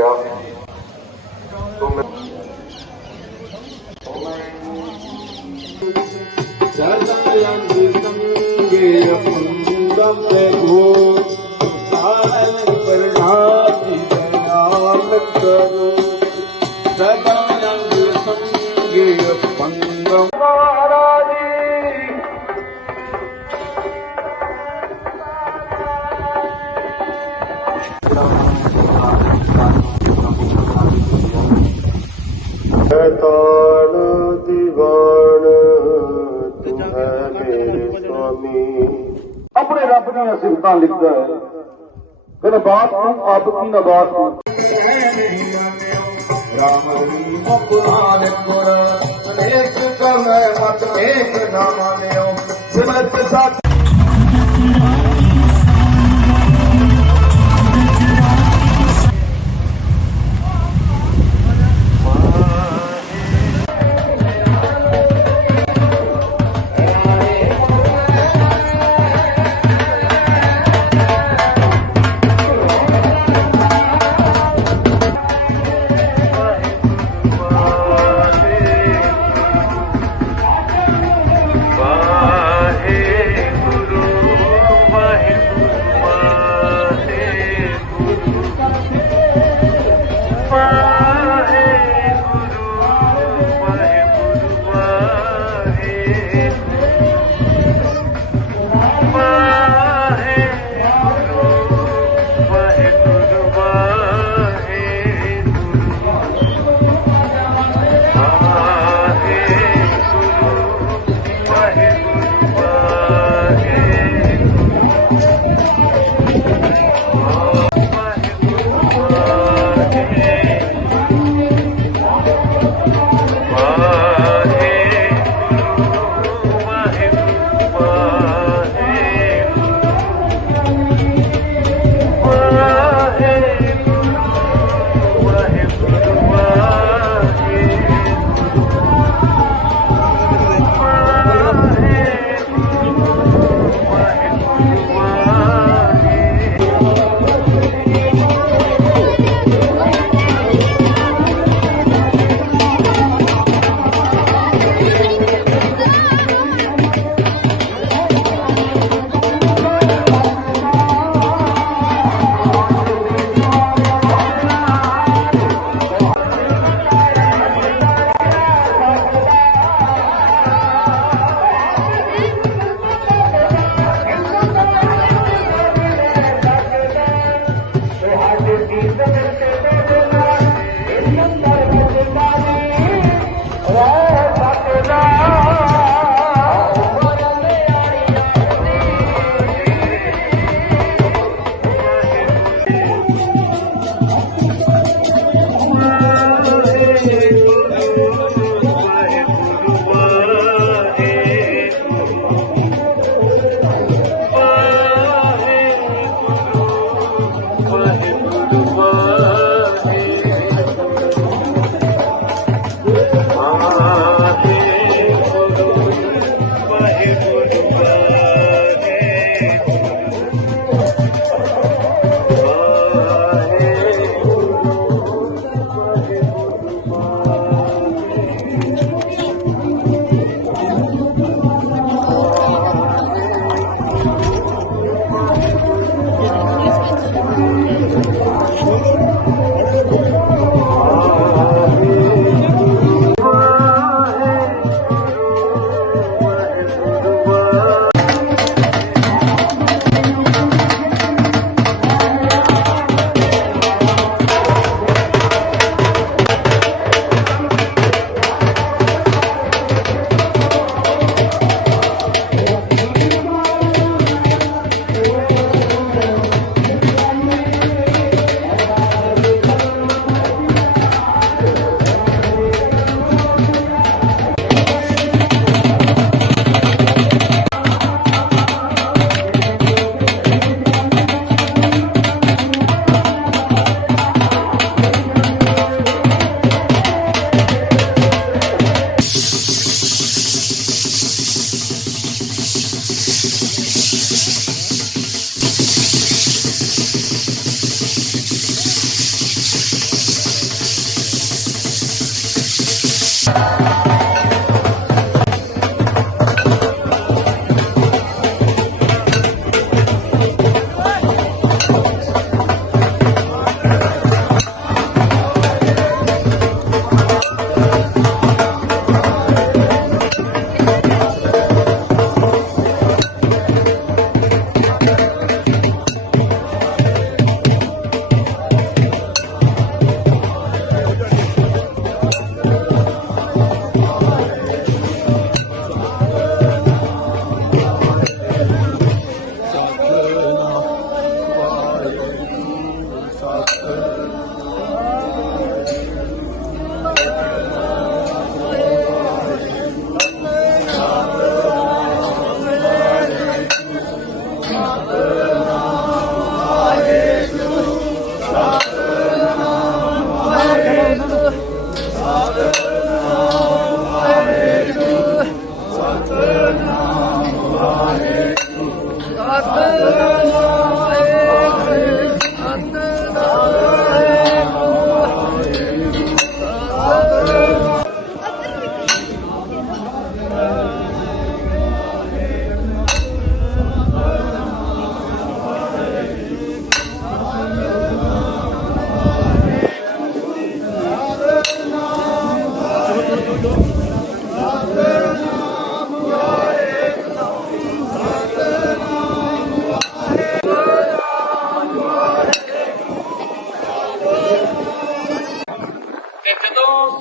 ਗਿਆ। ਤਾਣ ਦੀਵਾਨ ਤੂੰ ਹੈ ਮੇਰੇ ਸੁਆਮੀ। ਆਪਣੇ ਰੱਬ ਦੀਆਂ ਸਿਫਤਾਂ ਲਿਖਦਾ ਹੈ, ਕਹਿੰਦਾ ਬਾਤ ਤੂੰ ਆਪ ਕੀ ਨਾ ਬਾਤ ਤੂੰ ਰਾਮ ਪੁਰਾਨ ਗੁਰ ਅਨੇਕ ਕਮੈ ਮਤ ਏਕ ਨਾ ਮਾਨਿਓ ਸਿਮਰਤ ਸਤ ਵਾਹਿਗੁਰੂ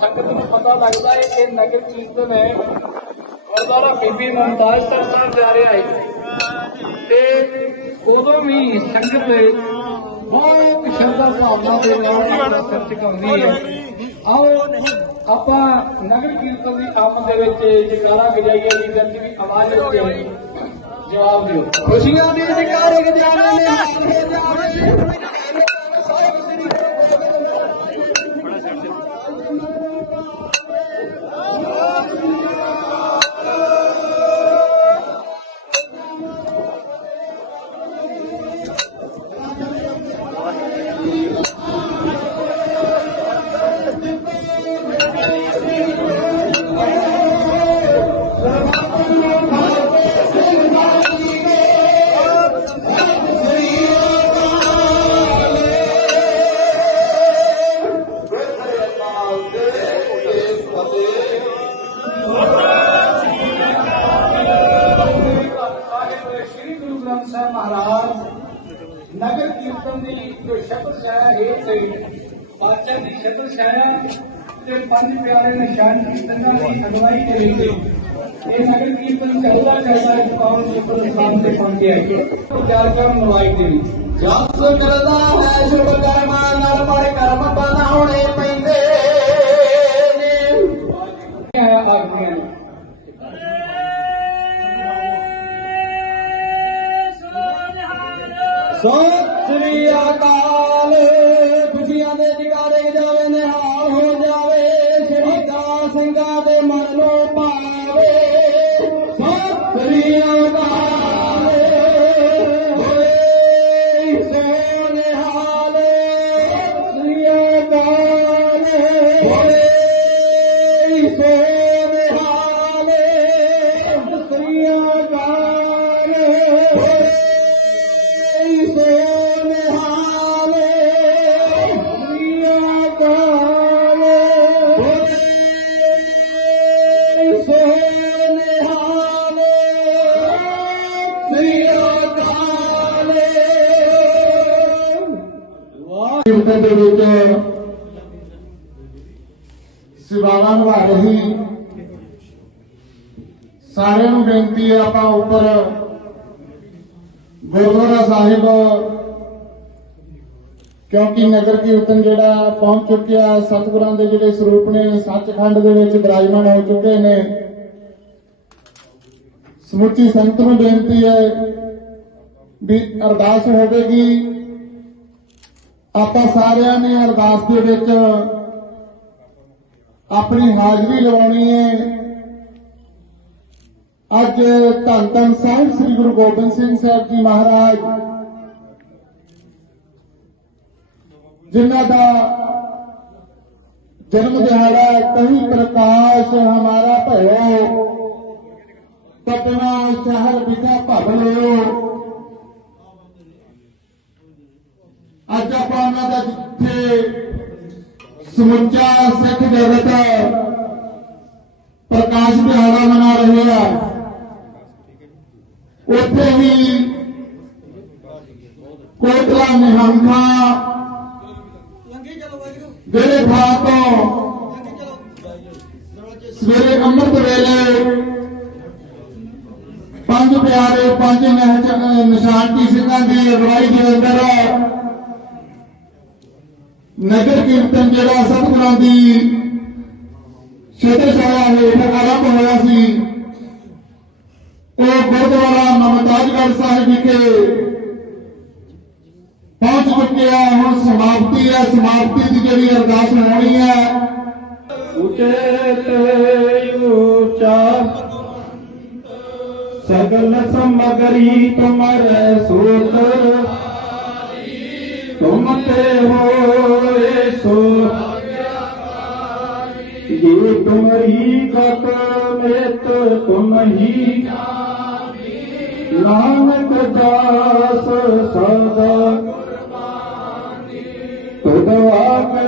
ਸੰਗਤ ਨੂੰ ਪਤਾ ਲੱਗਦਾ ਹੈ ਕਿ ਨਗਰ ਕੀਰਤਨ ਹੈ ਗੁਰਦੁਆਰਾ ਬੀਬੀ ਮੁਮਤਾਜ਼ ਸਾਹਿਬ ਜਾ ਰਿਹਾ ਹੈ ਤੇ ਉਦੋਂ ਵੀ ਸੰਗਤ ਬਹੁਤ ਸ਼ਰਧਾ ਭਾਵਨਾ ਦੇ ਨਾਲ ਸਿਰ ਝੁਕਾਉਂਦੀ ਹੈ। ਆਓ ਆਪਾਂ ਨਗਰ ਕੀਰਤਨ ਦੀ ਆਮਦ ਦੇ ਵਿੱਚ ਜਕਾਰਾ ਗਜਾਈਏ ਦੀ ਦਰਜੀ ਦੀ ਆਵਾਜ਼ ਵਿੱਚ ਜਵਾਬ ਦਿਓ। ਖੁਸ਼ੀਆਂ ਦੇ ਜਕਾਰੇ ਗਜਾਣੇ ਨੇ ਹਾਲ ਹੋ ਜਾਵੇ। नगर कीर्तन की जो शब्द छाया है बादशाह की शब्द छाया पंज प्यारे निशान कीर्तन की अगवाई करेंगे। ये नगर कीर्तन चलता चलता इस कौम शुक्र स्थान से पहुंचे है कार्यक्रम नवाई देवी जस करदा है शुभ कर्म नर पर कर्म बनाने पैंदे ने आखियां सत श्री अकाल खुशियां दे जगारे जावे निहाल हो जावे शहीदां ਸਿੰਘਾਂ ਦੇ ਮਨ ਨੂੰ ਭਾਵੇ सत श्री अकाल होए सो निहाल श्री अकाल होए सो निहाल श्री अकाल होए ਕੀਰਤਨ ਦੇ ਵਿੱਚ ਸੇਵਾਵਾਂ ਨਿਭਾ ਰਹੀ ਸਾਰਿਆਂ ਨੂੰ ਬੇਨਤੀ ਹੈ ਆਪਾਂ ਉੱਪਰ ਗੁਰਦੁਆਰਾ ਸਾਹਿਬ ਕਿਉਂਕਿ ਨਗਰ ਕੀਰਤਨ ਜਿਹੜਾ ਪਹੁੰਚ ਚੁੱਕਿਆ ਸਤਿਗੁਰਾਂ ਦੇ ਜਿਹੜੇ ਸਰੂਪ ਨੇ ਸੱਚਖੰਡ ਦੇ ਵਿੱਚ ਬਿਰਾਜਮਾਨ ਹੋ ਚੁੱਕੇ ਨੇ। ਸਮੁੱਚੀ ਸੰਗਤ ਨੂੰ ਬੇਨਤੀ ਹੈ ਵੀ ਅਰਦਾਸ ਹੋਵੇਗੀ ਆਪਾਂ ਸਾਰਿਆਂ ਨੇ ਅਰਦਾਸ ਦੇ ਵਿੱਚ ਆਪਣੀ ਹਾਜ਼ਰੀ ਲਵਾਉਣੀ ਹੈ। ਅੱਜ ਧੰਨ ਧੰਨ ਸਾਹਿਬ ਸ੍ਰੀ ਗੁਰੂ ਗੋਬਿੰਦ ਸਿੰਘ ਸਾਹਿਬ ਜੀ ਮਹਾਰਾਜ ਜਿਨ੍ਹਾਂ ਦਾ ਜਨਮ ਦਿਹਾੜਾ ਕਹੀ ਪ੍ਰਕਾਸ਼ ਹਮਾਰਾ ਭਇਓ ਪਟਨਾ ਸ਼ਹਿਰ ਵਿਖੇ ਭਵਲੋ। ਅੱਜ ਆਪਾਂ ਉਹਨਾਂ ਦਾ ਜਿੱਥੇ ਸਮੁੱਚਾ ਸਿੱਖ ਜਗਤ ਪ੍ਰਕਾਸ਼ ਦਿਹਾੜਾ ਮਨਾ ਰਹੇ ਆ ਉੱਥੇ ਹੀ ਕੋਟਲਾ ਨਿਹੰਗਾ ਜਿਹੜੇ ਥਾਂ ਤੋਂ ਸਵੇਰੇ ਅੰਮ੍ਰਿਤ ਵੇਲੇ ਪੰਜ ਪਿਆਰੇ ਪੰਜ ਨਿਸ਼ਾਨਕੀ ਸਿੰਘਾਂ ਦੀ ਅਗਵਾਈ ਦੇ ਅੰਦਰ ਨਗਰ ਕੀਰਤਨ ਜਿਹੜਾ ਸਤਿਗੁਰਾਂ ਦੀ ਛੇਤੇ ਛਾਇਆ ਹੇਠ ਆਰੰਭ ਹੋਇਆ ਸੀ ਉਹ ਗੁਰਦੁਆਰਾ ਮੁਮਤਾਜ਼ਗੜ੍ਹ ਸਾਹਿਬ ਵਿਖੇ ਪਹੁੰਚ ਚੁੱਕਿਆ। ਹੁਣ ਸਮਾਪਤੀ ਹੈ। ਸਮਾਪਤੀ ਦੀ ਜਿਹੜੀ ਅਰਦਾਸ ਹੋਣੀ ਹੈ ਉੱਚੇ ਤੇ ਉੱਚਾ ਸਗਲ ਸਮਗਰੀ ਤੁਮਰੇ ਸੂਤ तुम ते होए सो ये तुम्हारी गत में तो तुम ही नानक दास सदा तुद आगे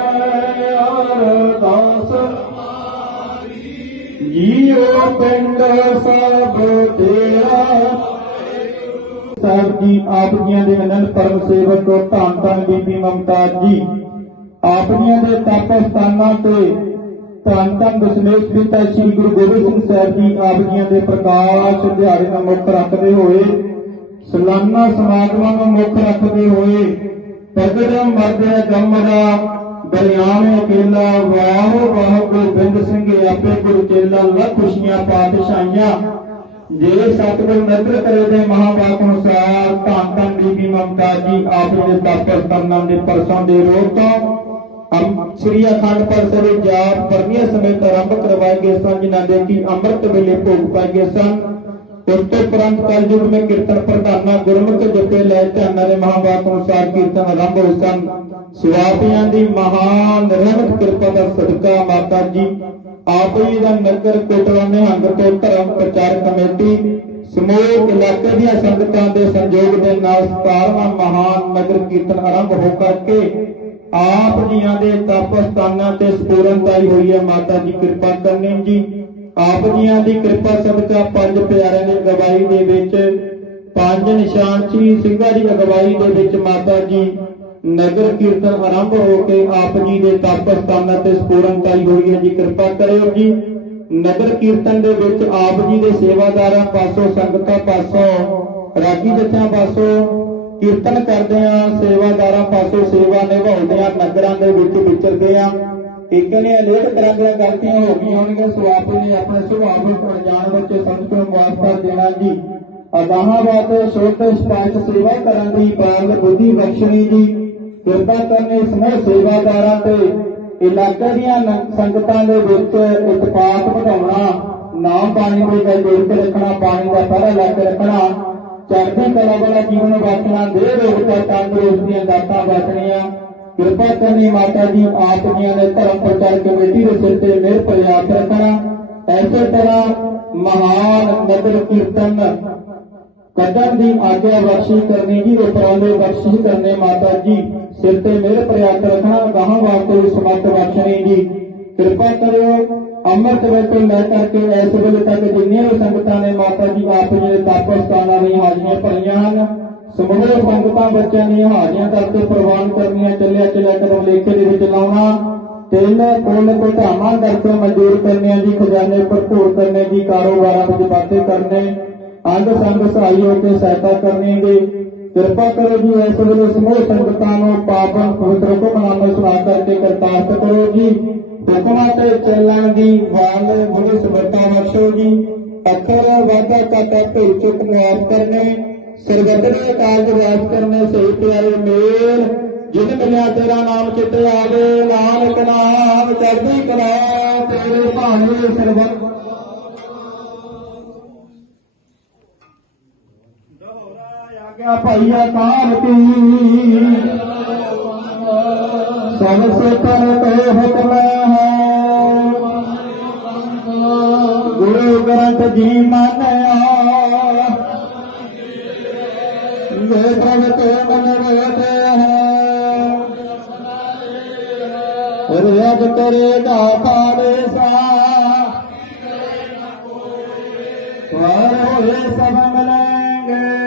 अरदास जियो पिंड सब तेरा ਸਾਹਿਬ ਜੀ ਆਪ ਜੀਆਂ ਦੇ ਅਨੰਦ ਪਰਮ ਸੇਵਕ ਧੰਨ ਧੰਨ ਬੀਬੀ ਮੁਮਤਾਜ਼ ਜੀ ਆਪ ਜੀਆਂ ਦੇ ਤਪ ਸਥਾਨਾਂ ਤੇ ਧੰਨ ਧੰਨ ਦਸ਼ਮੇਸ਼ ਪਿਤਾ ਸ੍ਰੀ ਗੁਰੂ ਗੋਬਿੰਦ ਸਿੰਘ ਸਾਹਿਬ ਜੀ ਆਪ ਜੀਆਂ ਦੇ ਪ੍ਰਕਾਸ਼ ਦਿਹਾੜੇ ਨੂੰ ਮੁੱਖ ਰੱਖਦੇ ਹੋਏ ਸਾਲਾਨਾ ਸਮਾਗਮਾਂ ਨੂੰ ਮੁੱਖ ਰੱਖਦੇ ਹੋਏ ਪ੍ਰਗਟ ਮਰਦੇ ਜੰਮਦਾ ਦਰਿਆਵੇਂ ਅਕੇਲਾ ਵਾਹ ਵਾਹ ਗੋਬਿੰਦ ਸਿੰਘ ਆਪੇ ਗੁਰੂ ਚੇਲਾ ਲੱਖ ਖੁਸ਼ੀਆਂ ਪਾਤਸ਼ਾਹੀਆਂ ਜੇ ਸਤਿਗੁਰ ਨਦਰ ਕਰੇ ਦੇ ਮਹਾਂਵਾਕ ਅਨੁਸਾਰ ਧੰਨ ਧੰਨ ਬੀਬੀ ਮਮਤਾ ਜੀ ਆਪ ਜੀ ਦੇ ਤਾਪਰ ਤਨਾਂ ਦੇ ਪਰਸੋਂ ਦੇ ਰੋਗ ਤੋਂ ਸ੍ਰੀ ਅਖੰਡ ਪਾਠ ਸਾਹਿਬ ਜਾਪ ਪਰਨੀਆਂ ਸਮੇਤ ਆਰੰਭ ਕਰਵਾਏ ਗਏ ਸਨ ਜਿਨ੍ਹਾਂ ਦੇ ਕਿ ਅੰਮ੍ਰਿਤ ਵੇਲੇ ਭੋਗ ਪਾਏ ਗਏ ਸਨ ਉਸ ਤੋਂ ਉਪਰੰਤ ਕਲਯੁਗ में ਕੀਰਤਨ ਪ੍ਰਧਾਨਾ ਗੁਰਮੁਖ ਜਪੇ ਲੈ ਧਿਆਨਾਂ ਦੇ ਮਹਾਂਵਾਕ ਅਨੁਸਾਰ ਕੀਰਤਨ ਆਰੰਭ ਹੋਏ ਸਨ ਸਵਾਪੀਆਂ ਦੀ ਮਹਾਨ ਰਹਿਮਤ ਕਿਰਪਾ ਦਾ ਸਦਕਾ ਮਾਤਾ ਜੀ ਆਪ ਜੀ ਦਾ ਨਗਰ ਕੋਟਲਾ ਨਿਹੰਗ ਤੋਂ ਧਰਮ ਪ੍ਰਚਾਰ ਕਮੇਟੀ ਸਮੂਹ ਇਲਾਕੇ ਦੀਆਂ ਸੰਗਤਾਂ ਦੇ ਸੰਯੋਗ ਦੇ ਨਾਲ 17ਵਾਂ ਮਹਾਨ ਨਗਰ ਕੀਰਤਨ ਆਰੰਭ ਹੋ ਕਰਕੇ ਆਪ ਜੀਆਂ ਦੇ ਤਪ ਸਥਾਨਾਂ ਤੇ ਸਪੂਰਨਤਾਈ ਹੋਈ ਹੈ। ਮਾਤਾ ਜੀ ਕਿਰਪਾ ਕਰਨੀ ਜੀ। ਆਪ ਜੀਆਂ ਦੀ ਕਿਰਪਾ ਸਦਕਾ ਪੰਜ ਪਿਆਰਿਆਂ ਦੀ ਅਗਵਾਈ ਦੇ ਵਿੱਚ ਪੰਜ ਨਿਸ਼ਾਨਚੀ ਸਿੰਘਾਂ ਦੀ ਅਗਵਾਈ ਦੇ ਵਿੱਚ ਮਾਤਾ ਜੀ ਨਗਰ ਕੀਰਤਨ ਆਰੰਭ ਹੋ ਕੇ ਆਪ ਜੀ ਦੇ ਤਪ ਸਥਾਨਾਂ ਤੇ ਸਪੂਰਨਤਾਈ ਹੋਈ ਹੈ ਜੀ। ਕਿਰਪਾ ਕਰਿਓ ਜੀ। ਨਗਰ ਕੀਰਤਨ ਦੇ ਵਿੱਚ ਆਪ ਜੀ ਦੇ ਸੇਵਾਦਾਰਾਂ ਪਾਸੋਂ ਸੰਗਤਾਂ ਪਾਸੋਂ ਰਾਗੀ ਜਥਿਆਂ ਪਾਸੋਂ ਕੀਰਤਨ ਕਰਦੇ ਆ ਸੇਵਾਦਾਰਾਂ ਪਾਸੋਂ ਸੇਵਾ ਨਿਭਾਉਂਦੇ ਆ ਨਗਰਾਂ ਦੇ ਵਿੱਚ ਵਿਚਰਦੇ ਆ ਇੱਕ ਨੇ ਅਲੇਖ ਤਰ੍ਹਾਂ ਦੀਆਂ ਗਲਤੀਆਂ ਹੋ ਗਈਆਂ ਹੋਣਗੀਆਂ ਸਵਾਪੀ ਨੇ ਆਪਣੇ ਸੁਭਾਅ ਨੂੰ ਅਣਜਾਣ ਵਿੱਚ ਸਮਝ ਕੇ ਮੁਆਫਾ ਦੇਣਾ ਜੀ। ਅਗਾਹਾਂ ਬਾਤ ਛੋਟੇ ਸਪਾਇਕ ਸੇਵਾ ਕਰਨ ਦੀ ਬਾਲ ਬੁੱਧੀ ਬਖਸ਼ਣੀ ਜੀ। ਕਿਰਪਾ ਕਰਨੇ ਸਮੇਂ ਸੇਵਾਦਾਰਾਂ ਤੇ ਇਲਾਕੇ ਦੀਆਂ ਸੰਗਤਾਂ ਦੇ ਵਿੱਚ ਇਤਫਾਕ ਵਧਾਉਣਾ ਨਾਮ ਪਾਣੀ ਦੇ ਗੱਲ ਜੋੜ ਕੇ ਰੱਖਣਾ ਪਾਣੀ ਦਾ ਪਹਿਰਾ ਲਾ ਕੇ ਰੱਖਣਾ ਚੜ੍ਹਦੀ ਕਲਾ ਵਾਲਾ ਜੀਵਨ ਵਾਸਣਾ ਦੇ ਰੋਗਤਾ ਤੰਦਰੁਸਤ ਦੀਆਂ ਦਾਤਾਂ ਵਾਸਣੀਆਂ ਕਿਰਪਾ ਕਰਨੀ ਮਾਤਾ ਜੀ ਆਪ ਜੀਆਂ ਦੇ ਧਰਮ ਪ੍ਰਚਾਰ ਕਮੇਟੀ ਦੇ ਸਿਰ ਤੇ ਮਿਹਰ ਪ੍ਰਯਾਸ ਰੱਖਣਾ। ਐਸੇ ਤਰ੍ਹਾਂ ਮਹਾਨ ਨਗਰ ਕੀਰਤਨ ਕੱਢਣ ਦੀ ਆਗਿਆ ਬਖਸ਼ੀ ਕਰਨੀ ਜੀ ਉਪਰਾਲੇ ਬਖਸ਼ਿਸ਼ ਕਰਨੇ ਮਾਤਾ ਜੀ ਸਿਰ ਤੇ ਮਿਹਰ ਪ੍ਰਯਾਸ ਰੱਖਣਾ ਗਾਹਾਂ ਵਾਸਤੇ ਸਮਰਥ ਬਖਸ਼ਣੀ ਜੀ। ਕਿਰਪਾ ਕਰਿਓ ਅੰਮ੍ਰਿਤ ਵੇਲੇ ਤੋਂ ਲੈ ਕਰਕੇ ਇਸ ਵੇਲੇ ਤੱਕ ਜਿੰਨੀਆਂ ਵੀ ਸੰਗਤਾਂ ਨੇ ਮਾਤਾ ਜੀ ਆਪ ਜੀ ਦੇ ਤਪ ਸਥਾਨਾਂ ਦੀਆਂ ਹਾਜ਼ਰੀਆਂ ਭਰੀਆਂ ਹਨ ਸਮੂਹ ਸੰਗਤਾਂ ਬੱਚਿਆਂ ਦੀਆਂ ਹਾਜ਼ਰੀਆਂ ਕਰਕੇ ਪ੍ਰਵਾਨ ਕਰਨੀਆਂ ਚੱਲਿਆ ਕਦਮ ਲੇਖੇ ਦੇ ਵਿੱਚ ਲਾਉਣਾ ਤਿੰਨ ਪੁੰਨ ਘਟਾਵਾਂ ਕਰਕੇ ਮਨਜ਼ੂਰ ਕਰਨੀਆਂ ਜੀ ਖਜ਼ਾਨੇ ਭਰਪੂਰ ਕਰਨੇ ਜੀ ਕਾਰੋਬਾਰਾਂ ਵਿੱਚ ਵਾਧੇ ਕਰਨੇ ਅੰਗ ਸੰਗ ਸਹਾਈ ਹੋ ਕੇ ਸਹਾਇਤਾ ਕਰਨੀ ਦੀ ਕਿਰਪਾ ਕਰੋ ਜੀ। ਇਸ ਵੇਲੇ ਸਮੂਹ ਸੰਗਤਾਂ ਨੂੰ ਪਾਵਨ ਪਵਿੱਤਰ ਹੁਕਮਨਾਮੇ ਸੁਣਾ ਕਰਕੇ ਕਰਤਾਰਤ ਕਰੋ ਜੀ। ਹੁਕਮਾਂ ਤੇ ਚੱਲਣ ਦੀ ਵਾਲ ਬੁਰੀ ਸਮਰੱਥਾ ਬਖਸ਼ੋ ਜੀ। ਅੱਖਰ ਵਾਧਾ ਘਾਟਾ ਭੇਜ ਚੁੱਕ ਮੁਆਫ ਕਰਨੇ ਸਰਬੱਤਰੇ ਕਾਰਜ ਵਾਸ ਕਰਨੇ ਸਹੀ ਪਿਆਰੇ ਮੇਲ ਜਿਨ ਮਿਲਿਆ ਤੇਰਾ ਨਾਮ ਚਿੱਤੇ ਆਵੇ ਨਾਨਕ ਨਾਮ ਚੜ੍ਹਦੀ ਕਲਾ ਤੇਰੇ ਭਾਣੇ ਸਰਬੱਤ ਆਗਿਆ ਭਾਈ ਅਕਾਲ ਕੀ ਸਭ ਸੇ ਪਰ ਤੇ ਹੁਕਮ ਹੈ ਗੁਰੂ ਗ੍ਰੰਥ ਜੀ ਮੰਨਿਆ ਵੇ ਪ੍ਰਭ ਤੇ ਮਨ ਵੇਤੇ ਹੈ ਰਿਆਜ ਕਰੇਗਾ ਪਾਰੇ ਸਾ ਵਾਰ ਹੋਏ ਸਭ ਮਿਲेंगे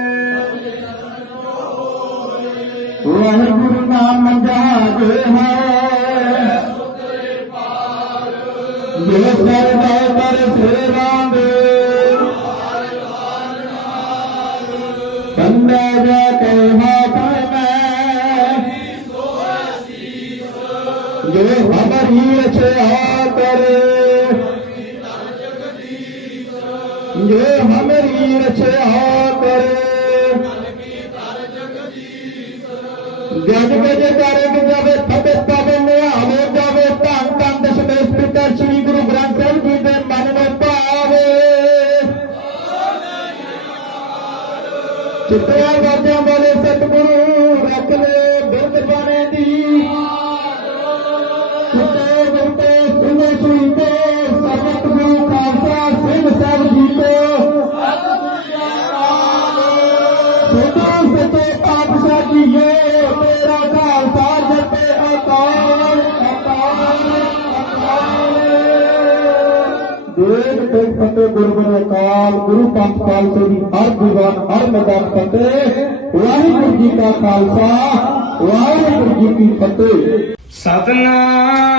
ਵਾਹਿਗੁਰੂ ਨਾਮ ਜਾਗੇ ਹੈ ਜੇ ਸਰਦਾ ਕਰ ਸੇਵਾ ਦੇ ਕੰਦਾ ਜਾ ਕੇ ਹਾਥ ਮੈਂ ਜੇ ਹਮਰੀ ਰਚਿਆ ਕਰੇ ਜੇ ਹਮਰੀ ਰਚਿਆ ਕਰੇ ਜਗ ਜਗ ਕਰ ਜਾਵੇ ਫਤਿਹ ਪਾਵੇ ਨਿਹਾਲੇ ਜਾਵੇ ਧੰਨ ਧੰਨ ਦਸ਼ਮੇਸ਼ ਪਿਤਾ ਸ੍ਰੀ ਗੁਰੂ ਗ੍ਰੰਥ ਸਾਹਿਬ ਜੀ ਦੇ ਮਨ ਨੂੰ ਭਾਵੇ ਚਿੱਤਿਆ ਵਰਦਿਆਂ ਵਾਲੇ ਸਤਿਗੁਰੂ ਰੱਖ ਲੈ ਬਿਰਦ ਬਾਣੇ ਦੀ ਸੁਤੇ ਗੁਰਤੇ ਸੁਨੇ ਸੁਈਤੇ ਸਤਿਗੁਰੂ ਖਾਲਸਾ ਸਿੰਘ ਸਾਹਿਬ ਜੀ ਕੋ ਸੋਧੀ ਸੱਚੇ ਪਾਤਸ਼ਾਹ ਜੀਏ ਤੇਰਾ ਖਾਲਸਾ ਜਪੇ ਅਕਾਲ ਅਕਾਲ ਅਕਾਲ ਦੇਖ ਤੇ ਫਤਿਹ ਗੁਰੂ ਅਕਾਲ ਗੁਰੂ ਪੰਥ ਖਾਲਸੇ ਦੀ ਹਰ ਦੀਵਾਨ ਹਰ ਮੈਦਾਨ ਫਤਿਹ ਵਾਹਿਗੁਰੂ ਜੀ ਕਾ ਖਾਲਸਾ ਵਾਹਿਗੁਰੂ ਜੀ ਕੀ ਫਤਿਹ। ਸਤਨਾਮ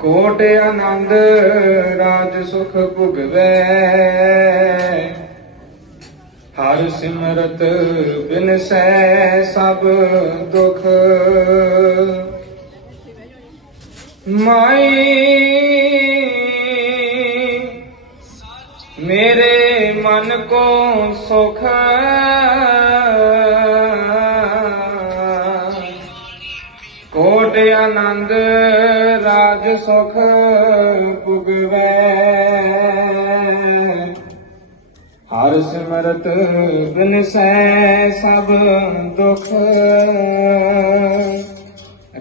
ਕੋਟ ਆਨੰਦ ਰਾਜ ਸੁਖ ਭੁਗਵੈ ਹਰ ਸਿਮਰਤ ਬਿਨਸੈ ਸਭ ਦੁਖ ਮਾਈ ਮੇਰੇ ਮਨ ਕੋ ਸੁਖ ਕੋਟ ਆਨੰਦ ਰਾਜ ਸੁਖ ਪੁਗਵੈ ਹਰ ਸਿਮਰਤ ਬਿਨਸੈ ਸਭ ਦੁਖ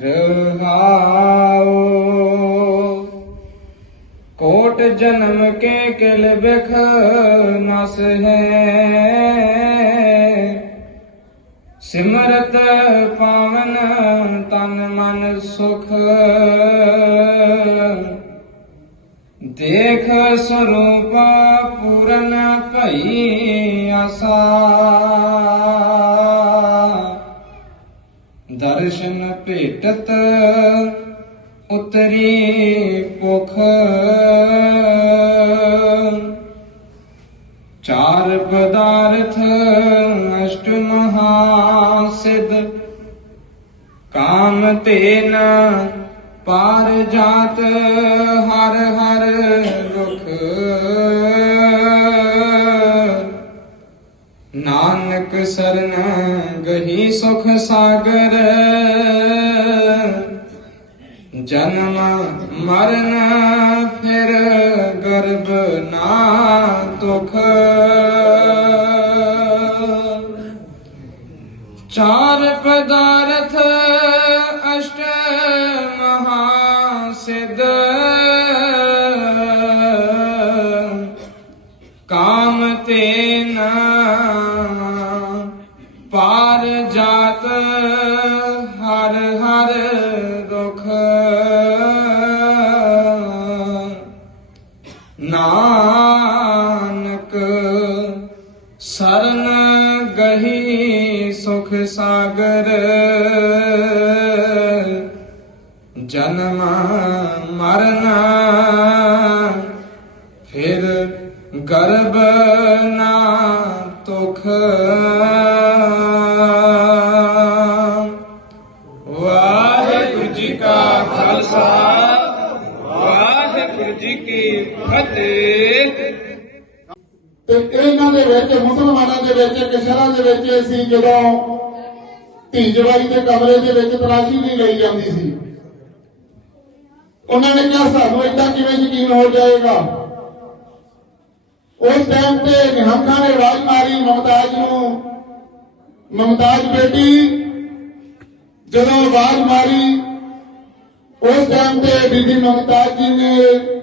ਰਹਾਉ ਕੋਟ ਜਨਮ ਕੇ ਕਿਲ ਬਿਖ ਨਸ ਹੈ ਸਿਮਰਤ ਪਾਵਨ ਤਨ ਮਨ ਸੁਖ ਦੇਖ ਸਰੂਪ ਪੂਰਨ ਭਈ ਆਸਾ ਦਰਸ਼ਨ ਭੇਟਤ ਉਤਰੀ ਭੁਖ ਚਾਰ ਪਦਾਰਥ ਅਸ਼ਟ ਮਹਾ ਸਿਧ ਕਾਮ ਤੇਨ ਪਾਰ ਜਾਤ ਹਰ ਹਰ ਰੁਖ ਨਾਨਕ ਸਰਨ ਗਹੀ ਸੁਖ ਸਾਗਰ ਜਨਮ ਮਰਨ ਫਿਰ ਗਰਭ ਨਾ ਤੁਖ ਚਾਰ ਪਦਾਰਥ ਅਸ਼ਟ ਮਹਾ ਸਿਧ ਕਾਮ ਤੇਨ ਪਾਰ ਜਾਤ ਹਰ ਹਰ ਦੁਖ ਨਾਨਕ ਸਰਨ ਗਹੀ ਸੁਖ ਸਾਗਰ ਜਨਮ ਮਰਨ ਫਿਰ ਗਰਭ ਨਾ ਤੁਖ ਵਾਹਿਗੁਰੂ ਜੀ ਕਾ ਖਾਲਸਾ ਵਾਹਿਗੁਰੂ ਜੀ ਕੀ ਫਤਿਹ। ਤੇ ਇਹਨਾਂ ਦੇ ਵਿੱਚ ਮੁਸਲਮਾਨਾਂ ਦੇ ਵਿੱਚ ਕਿਸ਼ਰਾਂ ਦੇ ਵਿੱਚ ਅਸੀਂ ਜਦੋਂ ਧੀ ਜਵਾਈ ਦੇ ਕਮਰੇ ਦੇ ਵਿੱਚ ਤਲਾਸ਼ੀ ਨਹੀਂ ਲਈ ਜਾਂਦੀ ਸੀ, ਉਹਨਾਂ ਨੇ ਕਿਹਾ ਸਾਨੂੰ ਏਦਾਂ ਕਿਵੇਂ ਯਕੀਨ ਹੋ ਜਾਏਗਾ। ਉਸ ਟਾਈਮ ਤੇ ਨਿਹੰਗਾਂ ਨੇ ਆਵਾਜ਼ ਮਾਰੀ ਮੁਮਤਾਜ਼ ਨੂੰ, ਮੁਮਤਾਜ਼ ਬੇਟੀ ਜਦੋਂ ਆਵਾਜ਼ ਮਾਰੀ ਉਸ ਟਾਈਮ ਤੇ ਬੀਬੀ ਮੁਮਤਾਜ਼ ਜੀ ਨੇ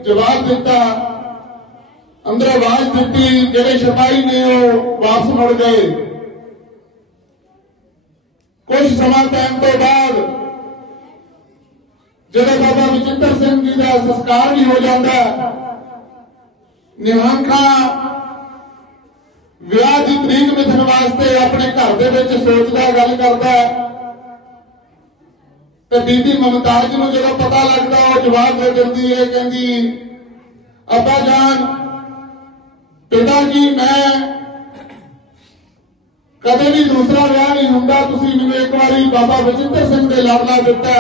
ਜਵਾਬ ਦਿੱਤਾ, ਅੰਦਰ ਆਵਾਜ਼ ਦਿੱਤੀ, ਜਿਹੜੇ ਸਿਪਾਹੀ ਨੇ ਉਹ ਵਾਪਸ ਮੁੜ ਗਏ। ਕੁਝ ਸਮਾਂ ਟਾਈਮ ਤੋਂ ਬਾਅਦ ਜਦੋਂ ਬਾਬਾ ਬਚਿੱਤਰ ਸਿੰਘ ਜੀ ਦਾ ਸੰਸਕਾਰ ਵੀ ਹੋ ਜਾਂਦਾ, ਨਿਹੰਗਾ ਵਿਆਹ ਦੀ ਤਰੀਕ ਮਿਥਣ ਵਾਸਤੇ ਆਪਣੇ ਘਰ ਦੇ ਵਿੱਚ ਸੋਚਦਾ, ਗੱਲ ਕਰਦਾ, ਤੇ ਬੀਬੀ ਮੁਮਤਾਜ਼ ਨੂੰ ਜਦੋਂ ਪਤਾ ਲੱਗਦਾ ਉਹ ਜਵਾਬ ਦੇ ਦਿੰਦੀ ਹੈ, ਕਹਿੰਦੀ ਅੱਬਾ ਜਾਨ, ਪਿਤਾ ਜੀ ਮੈਂ ਕਦੇ ਵੀ ਦੂਸਰਾ ਵਿਆਹ ਨਹੀਂ ਹੁੰਦਾ, ਤੁਸੀਂ ਮੈਨੂੰ ਇੱਕ ਵਾਰੀ ਬਾਬਾ ਬਚਿੱਤਰ ਸਿੰਘ ਦੇ ਲਾਡਲਾ ਦਿੱਤਾ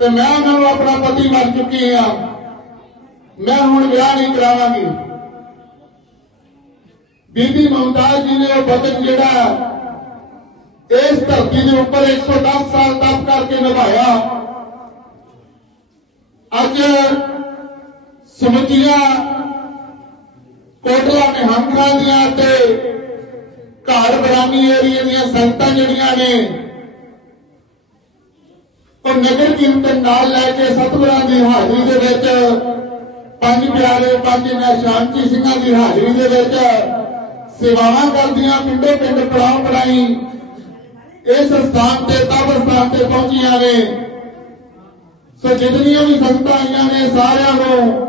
ਤੇ ਮੈਂ ਉਹਨਾਂ ਨੂੰ ਆਪਣਾ ਪਤੀ ਮੰਨ ਚੁੱਕੀ ਹਾਂ, ਮੈਂ ਹੁਣ ਵਿਆਹ ਨਹੀਂ ਕਰਾਵਾਂਗੀ। ਬੀਬੀ ਮੁਮਤਾਜ਼ ਜੀ ਨੇ ਉਹ ਵਚਨ ਜਿਹੜਾ ਇਸ ਧਰਤੀ ਦੇ ਉੱਪਰ 110 ਸਾਲ ਤਪ ਕਰਕੇ ਨਿਭਾਇਆ, ਅੱਜ ਸਮੁੱਚੀਆਂ ਕੋਟਲਾ ਨਿਹੰਗਾਂ ਦੀਆਂ ਤੇ ਘਾੜ ਬਰਾਮੀ ਏਰੀਏ ਦੀਆਂ ਸੰਗਤਾਂ ਜਿਹੜੀਆਂ ਨੇ ਉਹ ਨਗਰ ਕੀਰਤਨ ਨਾਲ ਲੈ ਕੇ ਸਤਿਗੁਰਾਂ ਦੀ ਹਾਜ਼ਰੀ ਦੇ ਵਿੱਚ, ਪੰਜ ਪਿਆਰੇ ਪੰਜ ਸ਼ਾਂਤੀ ਸਿੰਘਾਂ ਦੀ ਹਾਜ਼ਰੀ ਦੇ ਵਿੱਚ ਸੇਵਾਵਾਂ ਕਰਦੀਆਂ ਪਿੰਡੋ ਪਿੰਡ ਪੜਾਉ ਪੜਾਈ ਇਸ ਸਥਾਨ ਤੇ ਤਪ ਸਥਾਨ ਤੇ ਪਹੁੰਚੀਆਂ ਨੇ। ਸੋ ਜਿਤਨੀਆਂ ਵੀ ਸੰਗਤਾਂ ਆਈਆਂ ਨੇ ਸਾਰਿਆਂ ਨੂੰ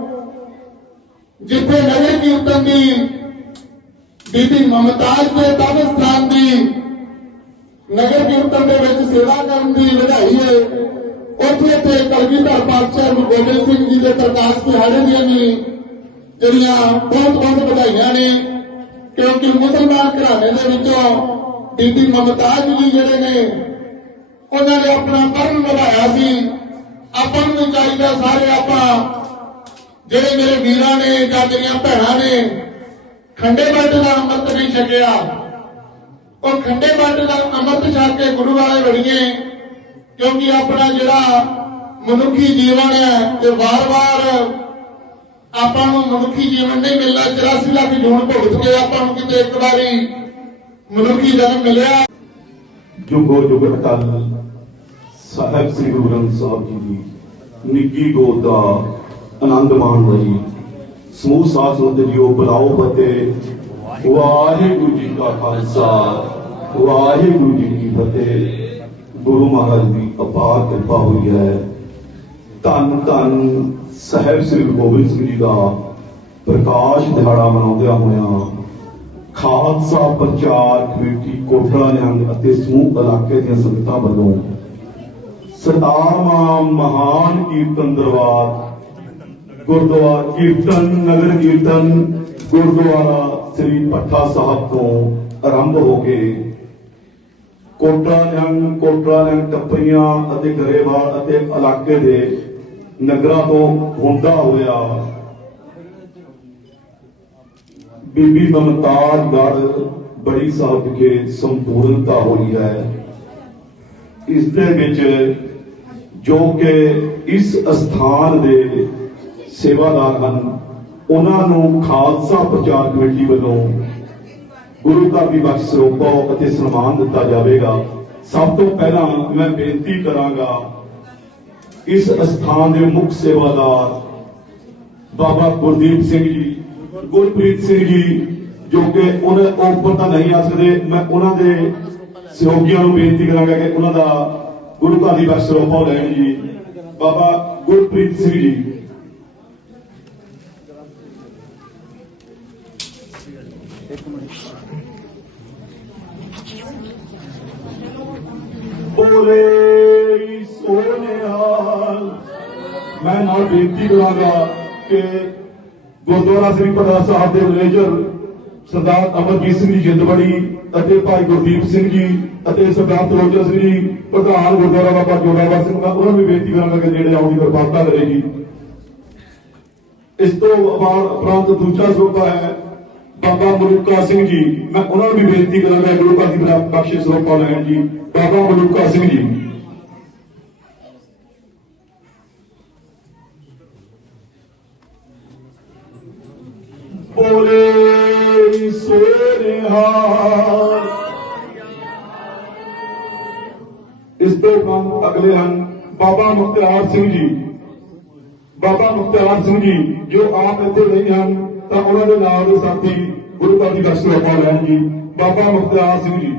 ਜਿੱਥੇ ਨਗਰ ਕੀਰਤਨ ਦੀ ਬੀਬੀ ਮੁਮਤਾਜ਼ ਦੇ ਤਪ ਸਥਾਨ ਦੀ ਨਗਰ ਕੀਰਤਨ ਦੇ ਵਿੱਚ ਸੇਵਾ ਕਰਨ ਦੀ ਵਧਾਈ ਹੈ, ਉੱਥੇ ਤੇ ਕਲਗੀਧਰ ਪਾਤਸ਼ਾਹ ਗੁਰੂ ਗੋਬਿੰਦ ਸਿੰਘ ਜੀ ਦੇ ਪ੍ਰਕਾਸ਼ ਦਿਹਾੜੇ ਦੀਆਂ ਵੀ ਜਿਹੜੀਆਂ ਬਹੁਤ ਬਹੁਤ ਵਧਾਈਆਂ ਨੇ, ਕਿਉਂਕਿ ਮੁਸਲਮਾਨ ਘਰਾਣੇ ਦੇ ਵਿੱਚੋਂ ਬੀਬੀ ਮੁਮਤਾਜ਼ ਜੀ ਜਿਹੜੇ ਨੇ ਉਹਨਾਂ ਨੇ ਆਪਣਾ ਪਰਮ ਨਿਭਾਇਆ ਸੀ। ਆਪਾਂ ਨੂੰ ਵੀ ਚਾਹੀਦਾ ਸਾਰੇ ਆਪਾਂ ਜਿਹੜੇ ਮੇਰੇ ਵੀਰਾਂ ਨੇ ਜਾਂ ਮੇਰੀਆਂ ਭੈਣਾਂ ਨੇ ਖੰਡੇ ਬਾਟੇ ਦਾ ਅੰਮ੍ਰਿਤ ਨਹੀਂ ਛਕਿਆ, ਉਹ ਖੰਡੇ ਬਾਟੇ ਦਾ ਅੰਮ੍ਰਿਤ ਛਕ ਕੇ ਗੁਰੂ ਵਾਲੇ ਬਣੀਏ, ਕਿਉਂਕਿ ਆਪਣਾ ਜਿਹੜਾ ਮਨੁੱਖੀ ਜੀਵਨ ਹੈ ਤੇ ਵਾਰ-ਵਾਰ ਆਪਾਂ ਨੂੰ ਮਨੁੱਖੀ ਜੀਵਨ ਨਹੀਂ ਮਿਲਣਾ। 84 ਲੱਖ ਜੂਨ ਭੁਗਤ ਕੇ ਆਪਾਂ ਨੂੰ ਕਿਤੇ ਇੱਕ ਵਾਰੀ ਮਨੁੱਖੀ ਜਨਮ ਮਿਲਿਆ। ਜੁਗੋ ਜੁਗ ਅਟਲ ਸਾਹਿਬ ਸ੍ਰੀ ਗੁਰੂ ਗ੍ਰੰਥ ਸਾਹਿਬ ਜੀ ਦੀ ਨਿੱਗੀ ਗੋਦ ਦਾ ਆਨੰਦ ਮਾਣ ਰਹੀ। ਸਮੂਹ ਸਾਧ ਸੰਗਤ ਜੀਓ ਬੁਲਾਓ ਫਤਿਹ। ਵਾਹਿਗੁਰੂ ਜੀ ਕਾ ਖਾਲਸਾ ਵਾਹਿਗੁਰੂ ਜੀ ਕੀ ਫਤਿਹ। ਗੁਰੂ ਮਹਾਰਾਜ ਦੀ ਅਪਾਰ ਕਿਰਪਾ ਹੋਈ ਹੈ। ਧੰਨ ਧੰਨ ਸਾਹਿਬ ਸ੍ਰੀ ਗੁਰੂ ਗੋਬਿੰਦ ਸਿੰਘ ਜੀ ਦਾ ਪ੍ਰਕਾਸ਼ ਦਿਹਾੜਾ ਮਨਾਉਂਦਿਆਂ ਹੋਇਆਂ ਖਾਲਸਾ ਪ੍ਰਚਾਰ ਕਮੇਟੀ ਕੋਟਲਾ ਨਿਹੰਗ ਅਤੇ ਸਮੂਹ ਇਲਾਕੇ ਦੀਆਂ ਸੰਗਤਾਂ ਵੱਲੋਂ 17ਵਾਂ ਮਹਾਨ ਕੀਰਤਨ ਦਰਬਾਰ ਗੁਰਦੁਆਰਾ ਕੀਰਤਨ ਨਗਰ ਕੀਰਤਨ ਗੁਰਦੁਆਰਾ ਸ੍ਰੀ ਭੱਠਾ ਸਾਹਿਬ ਤੋਂ ਆਰੰਭ ਹੋ ਕੇ ਕੋਟਲਾ ਨਿਹੰਗ ਟੱਪਰੀਆਂ ਅਤੇ ਗਰੇਵਾਲ ਅਤੇ ਇਲਾਕੇ ਦੇ ਨਗਰਾਂ ਤੋਂ ਹੁੰਦਾ ਹੋਇਆ ਬੀਬੀ ਮੁਮਤਾਜ਼ ਗੜ੍ਹ ਬੜੀ ਸਾਹਿਬ ਵਿਖੇ ਸੰਪੂਰਨਤਾ ਹੋਈ ਹੈ। ਇਸ ਦੇ ਵਿੱਚ ਜੋ ਕਿ ਇਸ ਅਸਥਾਨ ਦੇ ਸੇਵਾਦਾਰ ਹਨ ਉਹਨਾਂ ਨੂੰ ਖਾਲਸਾ ਪ੍ਰਚਾਰ ਕਮੇਟੀ ਵੱਲੋਂ ਗੁਰੂ ਘਰ ਦੀ ਬਖਸ਼ ਸਰੋਪਾ ਅਤੇ ਸਨਮਾਨ ਦਿੱਤਾ ਜਾਵੇਗਾ। ਸਭ ਤੋਂ ਪਹਿਲਾਂ ਮੈਂ ਬੇਨਤੀ ਕਰਾਂਗਾ ਇਸ ਅਸਥਾਨ ਦੇ ਮੁੱਖ ਸੇਵਾਦਾਰ ਬਾਬਾ ਗੁਰਦੀਪ ਸਿੰਘ ਜੀ, ਗੁਰਪ੍ਰੀਤ ਸਿੰਘ ਜੀ, ਜੋ ਕਿ ਉਹਨਾਂ ਉੱਪਰ ਤਾਂ ਨਹੀਂ ਆ ਸਕਦੇ, ਮੈਂ ਉਹਨਾਂ ਦੇ ਸਹਿਯੋਗੀਆਂ ਨੂੰ ਬੇਨਤੀ ਕਰਾਂਗਾ ਕਿ ਉਹਨਾਂ ਦਾ ਗੁਰੂ ਘਰ ਦੀ ਬਖਸ਼ ਸਰੋਪਾ ਲੈਣ ਜੀ। ਬਾਬਾ ਗੁਰਪ੍ਰੀਤ ਸਿੰਘ ਜੀ। ਬੋਲੇ ਸੋਨਿਹਾਲ। ਮੈਂ ਨਾਲ ਬੇਨਤੀ ਕਰਾਂਗਾ ਕਿ ਗੁਰਦੁਆਰਾ ਸ੍ਰੀ ਭੱਠਾ ਸਾਹਿਬ ਦੇ ਮੈਨੇਜਰ ਸਰਦਾਰ ਅਮਰਜੀਤ ਸਿੰਘ ਜੀ ਜਿੰਦਵੜੀ ਅਤੇ ਭਾਈ ਗੁਰਦੀਪ ਸਿੰਘ ਜੀ ਅਤੇ ਸਰਦਾਰ ਤਰੋਜਾ ਸਿੰਘ ਜੀ ਪ੍ਰਧਾਨ ਗੁਰਦੁਆਰਾ ਬਾਬਾ ਜੋਰਾਵਰ ਸਿੰਘ ਦਾ ਉਹਨਾਂ ਨੂੰ ਵੀ ਬੇਨਤੀ ਕਰਾਂਗਾ ਕਿ ਜਿਹੜੇ ਆਉਣ ਦੀ ਕਿਰਪਾਲਤਾ ਕਰੇਗੀ। ਇਸ ਤੋਂ ਉਪਰੰਤ ਦੂਜਾ ਸਰੋਪਾ ਹੈ ਬਾਬਾ ਮਲੂਕਾ ਸਿੰਘ ਜੀ। ਮੈਂ ਉਹਨਾਂ ਨੂੰ ਵੀ ਬੇਨਤੀ ਕਰਾਂਗਾ ਗੁਰੂ ਘਰ ਦੀ ਬਖਸ਼ਿਸ਼ ਸਰੋਪਾ ਲੈਣ ਜੀ। ਬਾਬਾ ਮਲੂਕਾ ਸਿੰਘ ਜੀ। ਬੋਲੇ ਸੋਨਿਹਾਲ। ਇਸ ਤੋਂ ਬਾਅਦ ਅਗਲੇ ਹਨ ਬਾਬਾ ਮੁਖਤਿਆਰ ਸਿੰਘ ਜੀ। ਬਾਬਾ ਮੁਖਤਿਆਰ ਸਿੰਘ ਜੀ ਜੋ ਆਪ ਇੱਥੇ ਨਹੀਂ ਹਨ ਤਾਂ ਉਹਨਾਂ ਦੇ ਨਾਲ ਦੇ ਸਾਥੀ ਗੁਰੂ ਘਰ ਦੀ ਬਖਸ਼ ਸਰੋਪਾ ਲੈਣ ਜੀ। ਬਾਬਾ ਮੁਖਤਿਆਰ ਸਿੰਘ ਜੀ।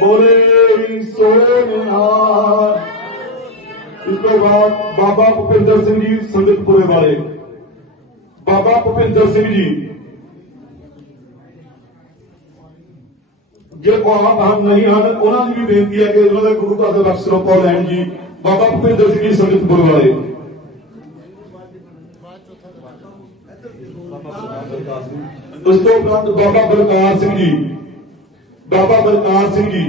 ਬੋਲੇ ਸੋਨਿਹਾਲ। ਇਸ ਤੋਂ ਬਾਅਦ ਬਾਬਾ ਭੁਪਿੰਦਰ ਸਿੰਘ ਜੀ ਸੰਗਤਪੁਰੇ ਵਾਲੇ। ਬਾਬਾ ਭੁਪਿੰਦਰ ਸਿੰਘ ਜੀ ਜੇ ਉਹ ਆਪ ਨਹੀਂ ਹਨ ਉਹਨਾਂ ਦੀ ਵੀ ਬੇਨਤੀ ਹੈ ਕਿ ਉਹਨਾਂ ਦਾ ਗੁਰੂ ਘਰ ਦਾ ਬਖਸ਼ ਸਰੋਪਾ ਲੈਣ ਜੀ। ਬਾਬਾ ਭੁਪਿੰਦਰ ਸਿੰਘ ਜੀ ਸੰਗਤਪੁਰ ਵਾਲੇ। ਉਸ ਤੋਂ ਉਪਰੰਤ ਬਾਬਾ ਬਲਕਾਰ ਸਿੰਘ ਜੀ। ਬਾਬਾ ਬਲਕਾਰ ਸਿੰਘ ਜੀ।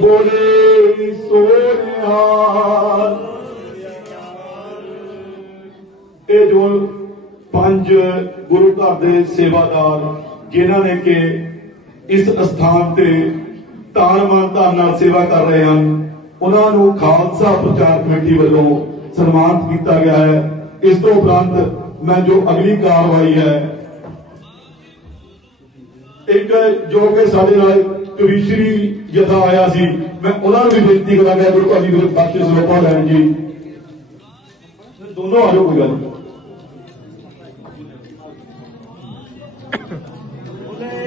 ਬੋਲੇ ਸੋਨਿਹਾਲ। ਇਹ ਜੋ 5 ਗੁਰੂ ਘਰ ਦੇ ਸੇਵਾਦਾਰ ਜਿਨ੍ਹਾਂ ਨੇ ਕਿ ਇਸ ਅਸਥਾਨ ਤੇ ਤਾਣ-ਮਾਣ ਧਾਰਨ ਨਾਲ ਸੇਵਾ ਕਰ ਰਹੇ ਹਨ ਉਹਨਾਂ ਨੂੰ ਖਾਲਸਾ ਪ੍ਰਚਾਰ ਕਮੇਟੀ ਵੱਲੋਂ ਸਨਮਾਨਿਤ ਕੀਤਾ ਗਿਆ ਹੈ। ਇਸ ਤੋਂ ਉਪਰੰਤ ਮੈਂ ਜੋ ਅਗਲੀ ਕਾਰਵਾਈ ਹੈ ਇੱਕ ਜੋ ਕਿ ਸਾਡੇ ਨਾਲ ਕਵੀਸ਼ਰੀ ਜਥਾ ਆਇਆ ਸੀ ਮੈਂ ਉਹਨਾਂ ਨੂੰ ਵੀ ਬੇਨਤੀ ਕਰਾਂਗਾ ਗੁਰੂ ਘਰ ਦੀ ਬਖਸ਼ਿਸ਼ ਸਰੋਪਾ ਲੈਣ ਜੀ। ਦੋਨੋਂ ਆ ਜਾਓ ਕੋਈ ਗੱਲ ਨਹੀਂ।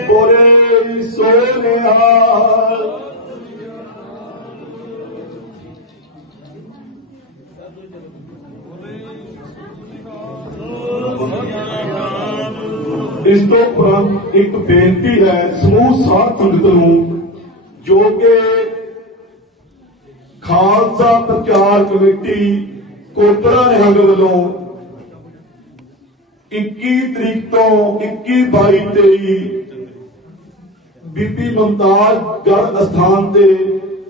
ਬੋਲੇ ਸੋਨਿਹਾਲ। ਇਸ ਤੋਂ ਉਪਰੰਤ ਇੱਕ ਬੇਨਤੀ ਹੈ ਸਮੂਹ ਸਾਧ ਸੰਗਤ ਨੂੰ, ਜੋ ਕਿ ਖਾਲਸਾ ਪ੍ਰਚਾਰ ਕਮੇਟੀ ਕੋਟੜਾ ਨਿਹੰਗ ਵੱਲੋਂ 21 ਤਰੀਕ ਤੋਂ 21, 22, 23 ਬੀਬੀ ਮੁਮਤਾਜ਼ ਗੜ੍ਹ ਅਸਥਾਨ ਤੇ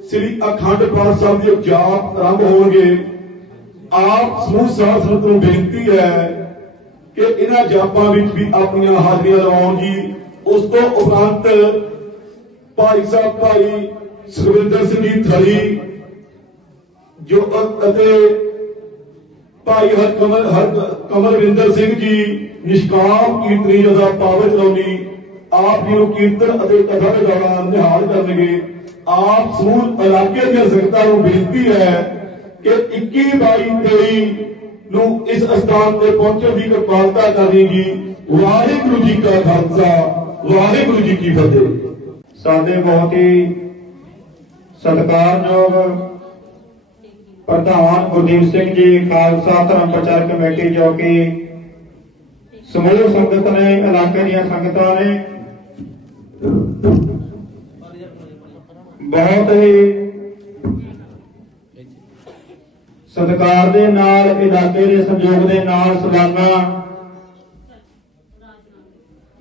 ਸ੍ਰੀ ਅਖੰਡ ਪਾਠ ਸਾਹਿਬ ਦੇ ਜਾਪ ਆਰੰਭ ਹੋਣਗੇ। ਆਪ ਸਮੂਹ ਸਾਧ ਸੰਗਤ ਨੂੰ ਬੇਨਤੀ ਹੈ ਕਿ ਇਹਨਾਂ ਜਾਪਾਂ ਵਿੱਚ ਵੀ ਆਪਣੀਆਂ ਹਾਜ਼ਰੀਆਂ ਲਵਾਉਣ ਜੀ। ਉਸ ਤੋਂ ਉਪਰੰਤ ਭਾਈ ਸਾਹਿਬ ਭਾਈ ਸੁਖਵਿੰਦਰ ਸਿੰਘ ਜੀ ਥਲੀ ਜੋ ਅਤੇ ਭਾਈ ਕਮਲਵਿੰਦਰ ਸਿੰਘ ਜੀ ਨਿਸ਼ਕਾਮ ਕੀਰਤਨੀ ਜਥਾ ਪਾਵਨ ਕਲੋਨੀ ਆਪ ਜੀ ਨੂੰ ਕੀਰਤਨ ਅਤੇ ਕਥਾ ਦੇ ਦੌਰਾਨ ਨਿਹਾਲ ਕਰਨਗੇ। ਆਪ ਸਮੂਹ ਇਲਾਕੇ ਦੀਆਂ ਸੰਗਤਾਂ ਨੂੰ ਬੇਨਤੀ ਹੈ ਕਿ 21, 22, 23 ਨੂੰ ਇਸ ਅਸਥਾਨ ਤੇ ਪਹੁੰਚਣ ਦੀ ਕਿਰਪਾਲਤਾ ਕਰਨੀ ਜੀ। ਵਾਹਿਗੁਰੂ ਜੀ ਕਾ ਖਾਲਸਾ, ਵਾਹਿਗੁਰੂ ਜੀ ਕੀ ਫਤਿਹ। ਸਾਡੇ ਬਹੁਤ ਹੀ ਸਤਿਕਾਰਯੋਗ ਪ੍ਰਧਾਨ ਗੁਰਦੀਪ ਸਿੰਘ ਜੀ ਖਾਲਸਾ ਧਰਮ ਪ੍ਰਚਾਰ ਕਮੇਟੀ, ਜੋ ਕਿ ਸਮੂਹ ਸੰਗਤ ਨੇ, ਇਲਾਕੇ ਦੀਆਂ ਸੰਗਤਾਂ ਨੇ ਬਹੁਤ ਹੀ ਸਤਿਕਾਰ ਦੇ ਨਾਲ, ਇਲਾਕੇ ਦੇ ਸਹਿਯੋਗ ਦੇ ਨਾਲ ਸਾਲਾਨਾ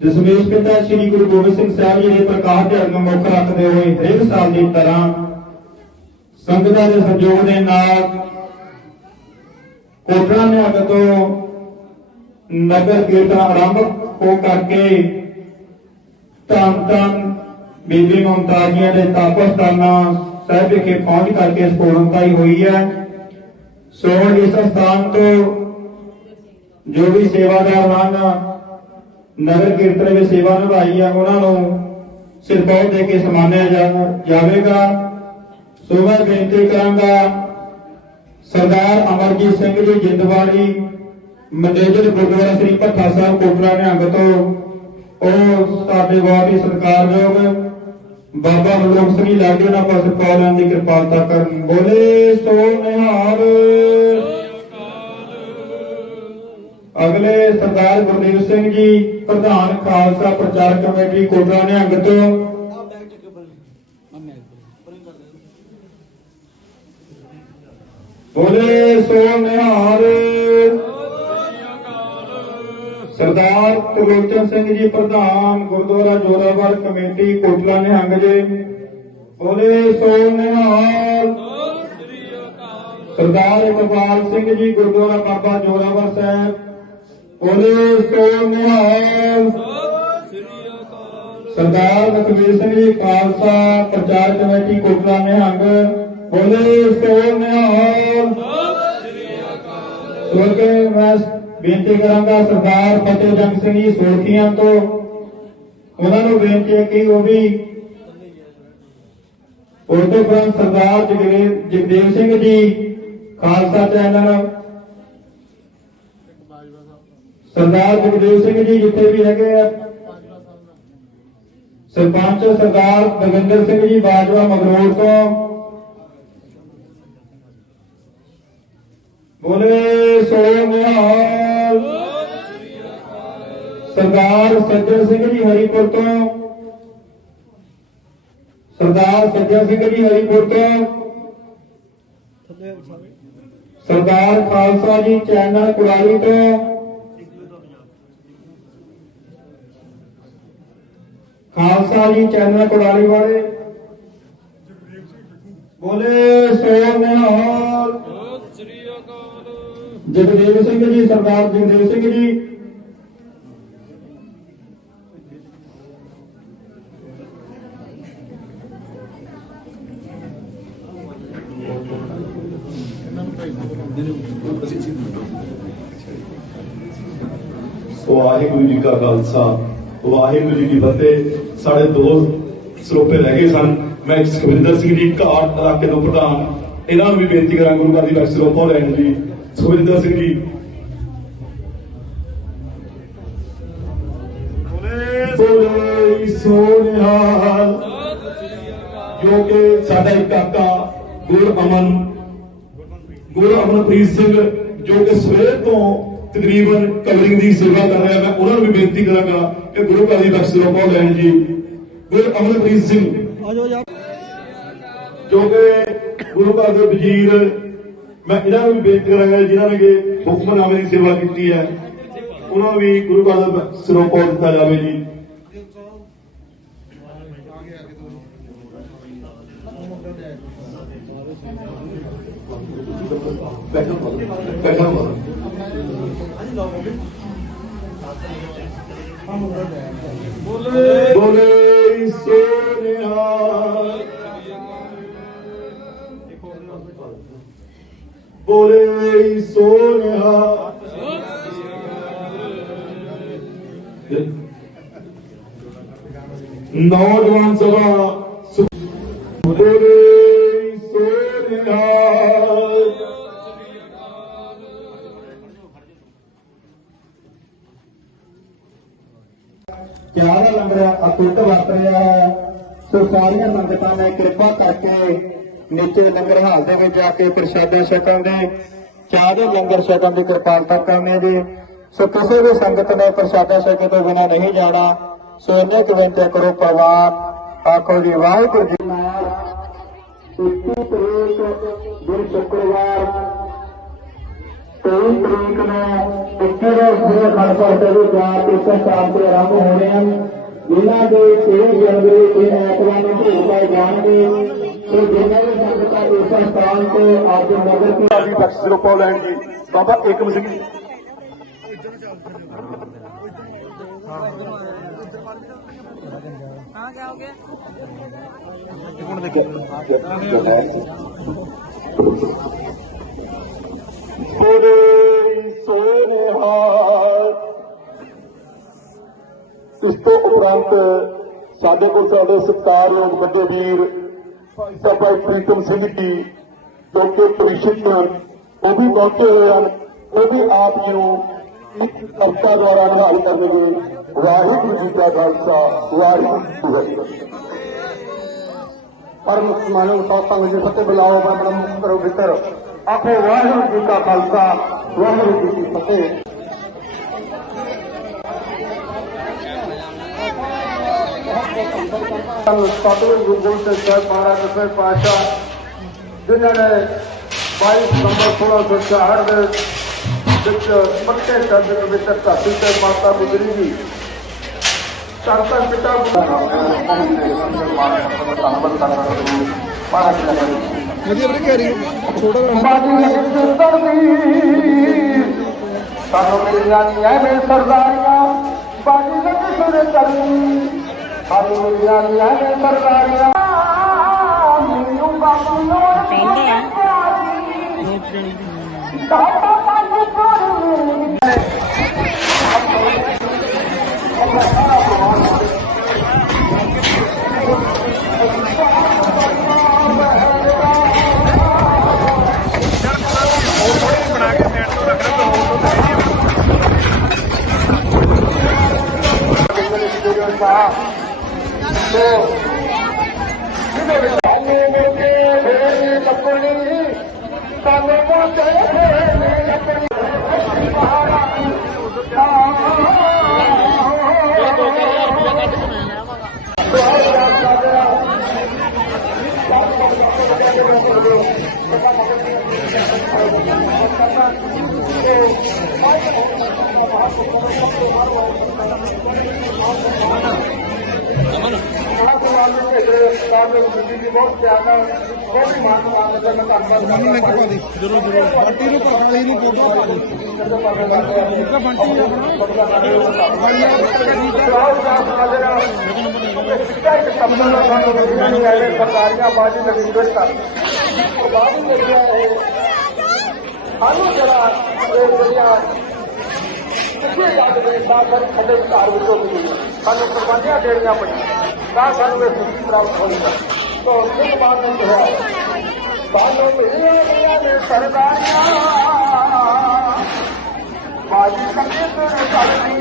ਦਸ਼ਮੇਸ਼ ਪਿਤਾ ਸ੍ਰੀ ਗੁਰੂ ਗੋਬਿੰਦ ਸਿੰਘ ਸਾਹਿਬ ਜੀ ਦੇ ਪ੍ਰਕਾਸ਼ ਦਿਹਾੜੇ ਨੂੰ ਮੁੱਖ ਰੱਖਦੇ ਹੋਏ ਹਰੇਕ ਸਾਲ ਦੀ ਤਰ੍ਹਾਂ ਸੰਗਤਾਂ ਦੇ ਸਹਿਯੋਗ ਦੇ ਨਾਲ ਕੋਟੜਾ ਨਿਹੰਗ ਤੋਂ ਨਗਰ ਕੀਰਤਨ ਆਰੰਭ ਹੋ ਕਰਕੇ ਧੰਨ ਧੰਨ ਬੀਬੀ ਮੁਮਤਾਜ਼ ਜੀ ਦੇ ਤਪੋਸਥਾਨਾਂ ਸਾਹਿਬ ਵਿਖੇ ਪਹੁੰਚ ਕਰਕੇ ਸਪੂਰਨਤਾਈ ਹੋਈ ਹੈ। ਸੋ ਇਸ ਸਥਾਨ ਤੋਂ ਜੋ ਵੀ ਸੇਵਾਦਾਰ ਹਨ, ਨਗਰ ਕੀਰਤਨ ਵਿੱਚ ਸੇਵਾ ਨਿਭਾਈ ਹੈ, ਉਹਨਾਂ ਨੂੰ ਸਿਰਪਾਉ ਦੇ ਕੇ ਸਨਮਾਨਿਆ ਜਾਵੇਗਾ। ਸੋ ਮੈਂ ਬੇਨਤੀ ਕਰਾਂਗਾ ਸਰਦਾਰ ਅਮਰਜੀਤ ਸਿੰਘ ਜੀ ਜਿੰਦਵਾੜੀ, ਮੈਨੇਜਰ ਗੁਰਦੁਆਰਾ ਸ੍ਰੀ ਭੱਠਾ ਸਾਹਿਬ ਕੋਟੜਾ ਨਿਹੰਗ ਤੋਂ, ਉਹ ਸਾਡੇ ਬਹੁਤ ਹੀ ਸਤਿਕਾਰਯੋਗ ਬਾਬਾ ਮਲੂਕ ਸਿੰਘ ਲਾਗੇ ਨਾਲ ਪਾਸੇ ਪਾਉਣ ਦੀ ਕਿਰਪਾਲਤਾ ਕਰਨ। ਬੋਲੇ ਸੋ ਨਿਹਾਲ। ਅਗਲੇ ਸਰਦਾਰ ਗੁਰਦੀਪ ਸਿੰਘ ਜੀ ਪ੍ਰਧਾਨ ਖਾਲਸਾ ਪ੍ਰਚਾਰ ਕਮੇਟੀ ਕੋਟੜਾ ਨਿਹੰਗ ਤੋਂ, ਬੋਲੇ ਸੋ ਨਿਹਾਲ। ਸਰਦਾਰ ਤ੍ਰਿਲੋਚਨ ਸਿੰਘ ਜੀ ਪ੍ਰਧਾਨ ਗੁਰਦੁਆਰਾ ਜੋਰਾਵਰ ਕਮੇਟੀ ਕੋਟਲਾ ਨਿਹੰਗ ਜੀ, ਬੋਲੇ ਸੋ ਨਿਹਾਲ। ਸਰਦਾਰ ਇਕਬਾਲ ਸਿੰਘ ਜੀ ਗੁਰਦੁਆਰਾ ਬਾਬਾ ਜੋਰਾਵਰ ਸਾਹਿਬ, ਬੋਲੇ ਸੋ ਨਿਹਾਲ। ਸਰਦਾਰ ਲਖਵੀਰ ਸਿੰਘ ਜੀ ਖਾਲਸਾ ਪ੍ਰਚਾਰ ਕਮੇਟੀ ਕੋਟਲਾ ਨਿਹੰਗ, ਬੋਲੇ ਸੋ ਨਿਹਾਲ। ਸੋ ਕੇ ਮੈਂ ਬੇਨਤੀ ਕਰਾਂਗਾ ਸਰਦਾਰ ਫਤਿਹ ਜੰਗ ਸਿੰਘ ਜੀ ਸੋਲਖੀਆਂ ਤੋਂ, ਉਹਨਾਂ ਨੂੰ ਬੇਨਤੀ ਹੈ ਕਿ ਉਹ ਵੀ ਉਰਦੂ ਫਰਮ ਸਰਦਾਰ ਜਗਦੇਵ ਸਿੰਘ ਜੀ ਖਾਲਸਾ ਚੈਨਲ, ਸਰਦਾਰ ਜਗਦੇਵ ਸਿੰਘ ਜੀ ਜਿੱਥੇ ਵੀ ਹੈਗੇ ਆ, ਸਰਪੰਚ ਸਰਦਾਰ ਦਵਿੰਦਰ ਸਿੰਘ ਜੀ ਬਾਜਵਾ ਮਗਰੋੜ ਤੋਂ, ਬੋਲੇ ਸੋ ਨਿਹਾਲ। ਸਰਦਾਰ ਸੱਜਣ ਸਿੰਘ ਜੀ ਹਰੀਪੁਰ ਤੋਂ, ਸਰਦਾਰ ਸੱਜਣ ਸਿੰਘ ਜੀ ਹਰੀਪੁਰ ਤੋਂ, ਸਰਦਾਰ ਖਾਲਸਾ ਜੀ ਚੈਨਲ ਕੁਰਾਲੀ ਤੋਂ, ਖਾਲਸਾ ਜੀ ਚੈਨਲ ਕੁਰਾਲੀ ਵਾਲੇ, ਬੋਲੇ ਸੋ ਨਿਹਾਲ। ਜਗਦੇਵ ਸਿੰਘ ਜੀ ਸਰਦਾਰ ਜਗਦੇਵ ਸਿੰਘ ਜੀ, ਵਾਹਿਗੁਰੂ ਜੀ ਕਾ ਖਾਲਸਾ, ਵਾਹਿਗੁਰੂ ਜੀ ਕੀ ਫਤਿਹ। ਸਾਡੇ ਦੋ ਸਰੋਪੇ ਰਹਿ ਗਏ ਸਨ। ਮੈਂ ਸੁਖਵਿੰਦਰ ਸਿੰਘ ਜੀ ਘਾਟ ਇਲਾਕੇ ਤੋਂ ਪ੍ਰਧਾਨ, ਇਹਨਾਂ ਨੂੰ ਵੀ ਬੇਨਤੀ ਕਰਾਂ ਗੁਰੂ ਘਰ ਦੀ ਬਖਸ਼ ਸਰੋਪਾ ਲੈਣ ਦੀ। ਸੁਖਵਿੰਦਰ ਸਿੰਘ ਜੀ, ਬੋਲੇ ਸੋ ਨਿਹਾਲ। ਜੋ ਕਿ ਸਾਡਾ ਇੱਕ ਕਾਕਾ ਗੁਰ ਅਮਨ ਗੁਰੂ ਅਮਨਪ੍ਰੀਤ ਸਿੰਘ ਜੋ ਕਿ ਸਵੇਰ ਤੋਂ ਤਕਰੀਬਨ ਕਵਰਿੰਗ ਦੀ ਸੇਵਾ ਕਰ ਰਿਹਾ, ਮੈਂ ਉਹਨਾਂ ਨੂੰ ਵੀ ਬੇਨਤੀ ਕਰਾਂਗਾ ਕਿ ਗੁਰੂ ਘਰ ਦੀ ਬਖਸ਼ ਰੋਪਾ ਲੈਣ ਜੀ। ਗੁਰੂ ਅਮਨਪ੍ਰੀਤ ਸਿੰਘ ਜੋ ਕਿ ਗੁਰੂ ਘਰ ਦੇ ਵਜ਼ੀਰ, ਮੈਂ ਇਹਨਾਂ ਨੂੰ ਵੀ ਬੇਨਤੀ ਕਰਾਂਗਾ ਜਿਨ੍ਹਾਂ ਨੇ ਕਿ ਹੁਕਮਨਾਮੇ ਦੀ ਸੇਵਾ ਕੀਤੀ ਹੈ, ਉਹਨਾਂ ਨੂੰ ਵੀ ਗੁਰੂ ਘਰ ਦਾ ਸਰੋਪਾ ਦਿੱਤਾ ਜਾਵੇ ਜੀ। ਬੋਲੇ ਸੋਨਿਆ ਬੋਲੇ ਸੋਨਿਆ ਨੌਜਵਾਨ ਸਭਾ ਬੋਲੇ ਸੋਨਿਆ ਚਾਹ ਦਾ ਲੰਗਰ ਅਟੁੱਟ ਵਰਤ ਰਿਹਾ ਹੈ। ਸੋ ਸਾਰੀਆਂ ਸੰਗਤਾਂ ਨੇ ਕਿਰਪਾ ਕਰਕੇ ਨੀਚੇ ਲੰਗਰ ਹਾਲ ਦੇ ਵਿੱਚ ਜਾ ਕੇ ਪ੍ਰਸ਼ਾਦਾ ਛਕਣ ਦੇ, ਚਾਹ ਦੇ ਲੰਗਰ ਛਕਣ ਦੀ ਕਿਰਪਾਲਤਾ ਕਰਨੀ ਜੀ। ਸੋ ਕਿਸੇ ਵੀ ਸੰਗਤ ਨੇ ਪ੍ਰਸ਼ਾਦਾ ਛਕੇ ਤੋਂ ਬਿਨਾਂ ਨਹੀਂ ਜਾਣਾ। ਸੋ ਇੰਨੇ ਕੁ ਬੇਨਤੀ ਕਰੋ ਪ੍ਰਵਾਨ, ਆਖੋ ਜੀ ਵਾਹਿਗੁਰੂ ਜੀ। 21 ਤਰੀਕ ਦਿਨ ਸ਼ੁੱਕਰਵਾਰ 23 ਤਰੀਕ ਨੂੰ 21 ਦਿਨ ਖਾਲਸਾ ਦੇ ਚਾਰ ਤੀਸਰੇ ਸ਼ਾਮ ਦੇ ਆਰੰਭ ਹੋਣੇ ਹਨ, ਜਿਨ੍ਹਾਂ ਦੇ 6 ਜਨਵਰੀ ਦੇ ਐਤਵਾਰ ਨੂੰ ਭੋਗ ਪਾਏ ਜਾਣਗੇ। ਤੇ ਜਿਨ੍ਹਾਂ ਦੇ ਸੰਗਤਾਂ ਇਸ ਸਥਾਨ ਤੇ ਅੱਜ ਨਗਰ ਦੀ ਬਖਸ਼ ਰੂਪਾ ਲੈਣ ਜੀ। ਬਾਬਾ ਏਕਮ ਸਿੰਘ ਬੋਲੇ ਸੋਨਿਹਾ। ਇਸ ਤੋਂ ਉਪਰੰਤ ਸਾਡੇ ਕੋਲ ਸਾਡੇ ਸਤਿਕਾਰਯੋਗ ਵੱਡੇ ਵੀਰ ਭਾਈ ਸਾਹਿਬ ਪ੍ਰੀਤਮ ਸਿੰਘ ਜੀ ਜੋ ਕਿ ਪ੍ਰੀਸ਼ਿਤ ਉਹ ਵੀ ਪਹੁੰਚੇ ਹੋਏ ਹਨ। ਉਹ ਵੀ ਆਪ ਜੀ ਨੂੰ ਇੱਕ ਕਵਿਤਾ ਦੁਆਰਾ ਨਿਹਾਲ ਕਰਨਗੇ। ਵਾਹਿਗੁਰੂ ਜੀ ਦਾ ਖਾਲਸਾ, ਵਾਹਿਗੁਰੂ ਜੀ ਕੀ ਫਤਿਹ। ਪਰਮ ਸਮਾਨੋ ਸਾਤਾਂ ਜੀ ਫਤਿਹ ਬੁਲਾਓ ਬ੍ਰਹਮ ਮੁਖ ਕਰੋ ਵਿਤਰ ਆਖੋ ਵਾਹਿਗੁਰੂ ਜੀ ਕਾ ਖਾਲਸਾ, ਵਾਹਿਗੁਰੂ ਜੀ ਕੀ ਫਤਿਹ। ਸਤਿਗੁਰੂ ਗੁਰੂ ਗੋਬਿੰਦ ਸਿੰਘ ਸਾਹਿਬ ਮਹਾਰਾਜ ਦਸਵੇਂ ਪਾਤਸ਼ਾਹ ਜਿਨ੍ਹਾਂ ਨੇ 22 ਨਵੰਬਰ 1666 ਦੇ ਵਿੱਚ ਪੱਕੇ ਚੰਦ ਦੇ ਵਿੱਚ ਧਰਤੀ ਤੇ ਮਾਤਾ ਗੁਜਰੀ ਜੀ ਧਰਤਾਂ ਪਿਤਾ ਸਾਨੂੰ ਮਿਲੀਆਂ ਨਹੀਂ ਐਵੇਂ ਸਰਦਾਰੀਆਂ ਬਾਜੀ ਲੱਗੇ ਸੁਣੇ ਕਰਨੀ, ਸਾਨੂੰ ਮਿਲੀਆਂ ਨਹੀਂ ਐਵੇਂ ਸਰਦਾਰੀਆਂ ਮੈਨੂੰ ਬਾਬੂ ਨੂੰ ਸਰਕਾਰੀਆਂ ਬਾਜੀ ਲੱਗੀ ਬੈਠਾ ਬਾਜੀ ਲੱਗਿਆ ਹੈ ਸਾਨੂੰ ਜਿਹੜਾ ਪਿੱਛੇ ਜਾ ਕੇ ਸਾਗਰ ਸਾਡੇ ਘਰ ਵਿੱਚੋਂ ਮਿਲੀ ਸਾਨੂੰ ਕੁਰਬਾਨੀਆਂ ਦੇਣੀਆਂ ਪਈਆਂ ਤਾਂ ਸਾਨੂੰ ਇਹ ਖੁਸ਼ੀ ਪ੍ਰਾਪਤ ਹੋਈ ਹੈ। तो उसके बाद में जो है बालों ने सरदारियां बाजी करके तेरे चलती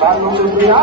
बालों ने सरदारियां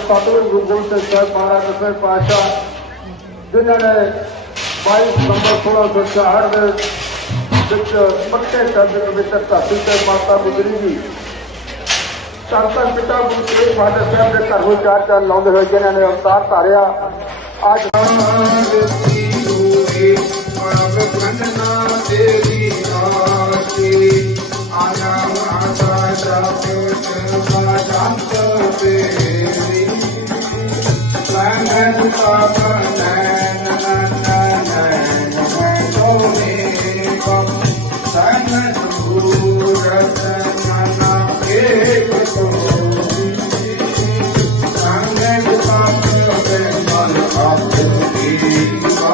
ਸਤਿਗੁਰੂ ਗੁਰੂ ਗੋਬਿੰਦ ਸਿੰਘ ਸਾਹਿਬ ਮਹਾਰਾਜ ਦਸਵੇਂ ਪਾਤਸ਼ਾਹ ਜਿਨ੍ਹਾਂ ਨੇ 22 ਨਵੰਬਰ 1666 ਦੇ ਵਿੱਚ ਪੱਕੇ ਸ਼ਬਦ ਦੇ ਵਿੱਚ ਧਰਤੀ ਤੇ ਮਾਤਾ ਗੁਜਰੀ ਜੀ ਧੰਨ ਪਿਤਾ ਗੁਰੂ ਤੇਗ ਬਹਾਦਰ ਸਾਹਿਬ ਦੇ ਘਰ ਨੂੰ ਚਾਰ ਚਾਰ ਲਾਉਂਦੇ ਹੋਏ ਜਿਨ੍ਹਾਂ ਨੇ ਅਵਤਾਰ ਧਾਰਿਆ ਅੱਜ Thank you.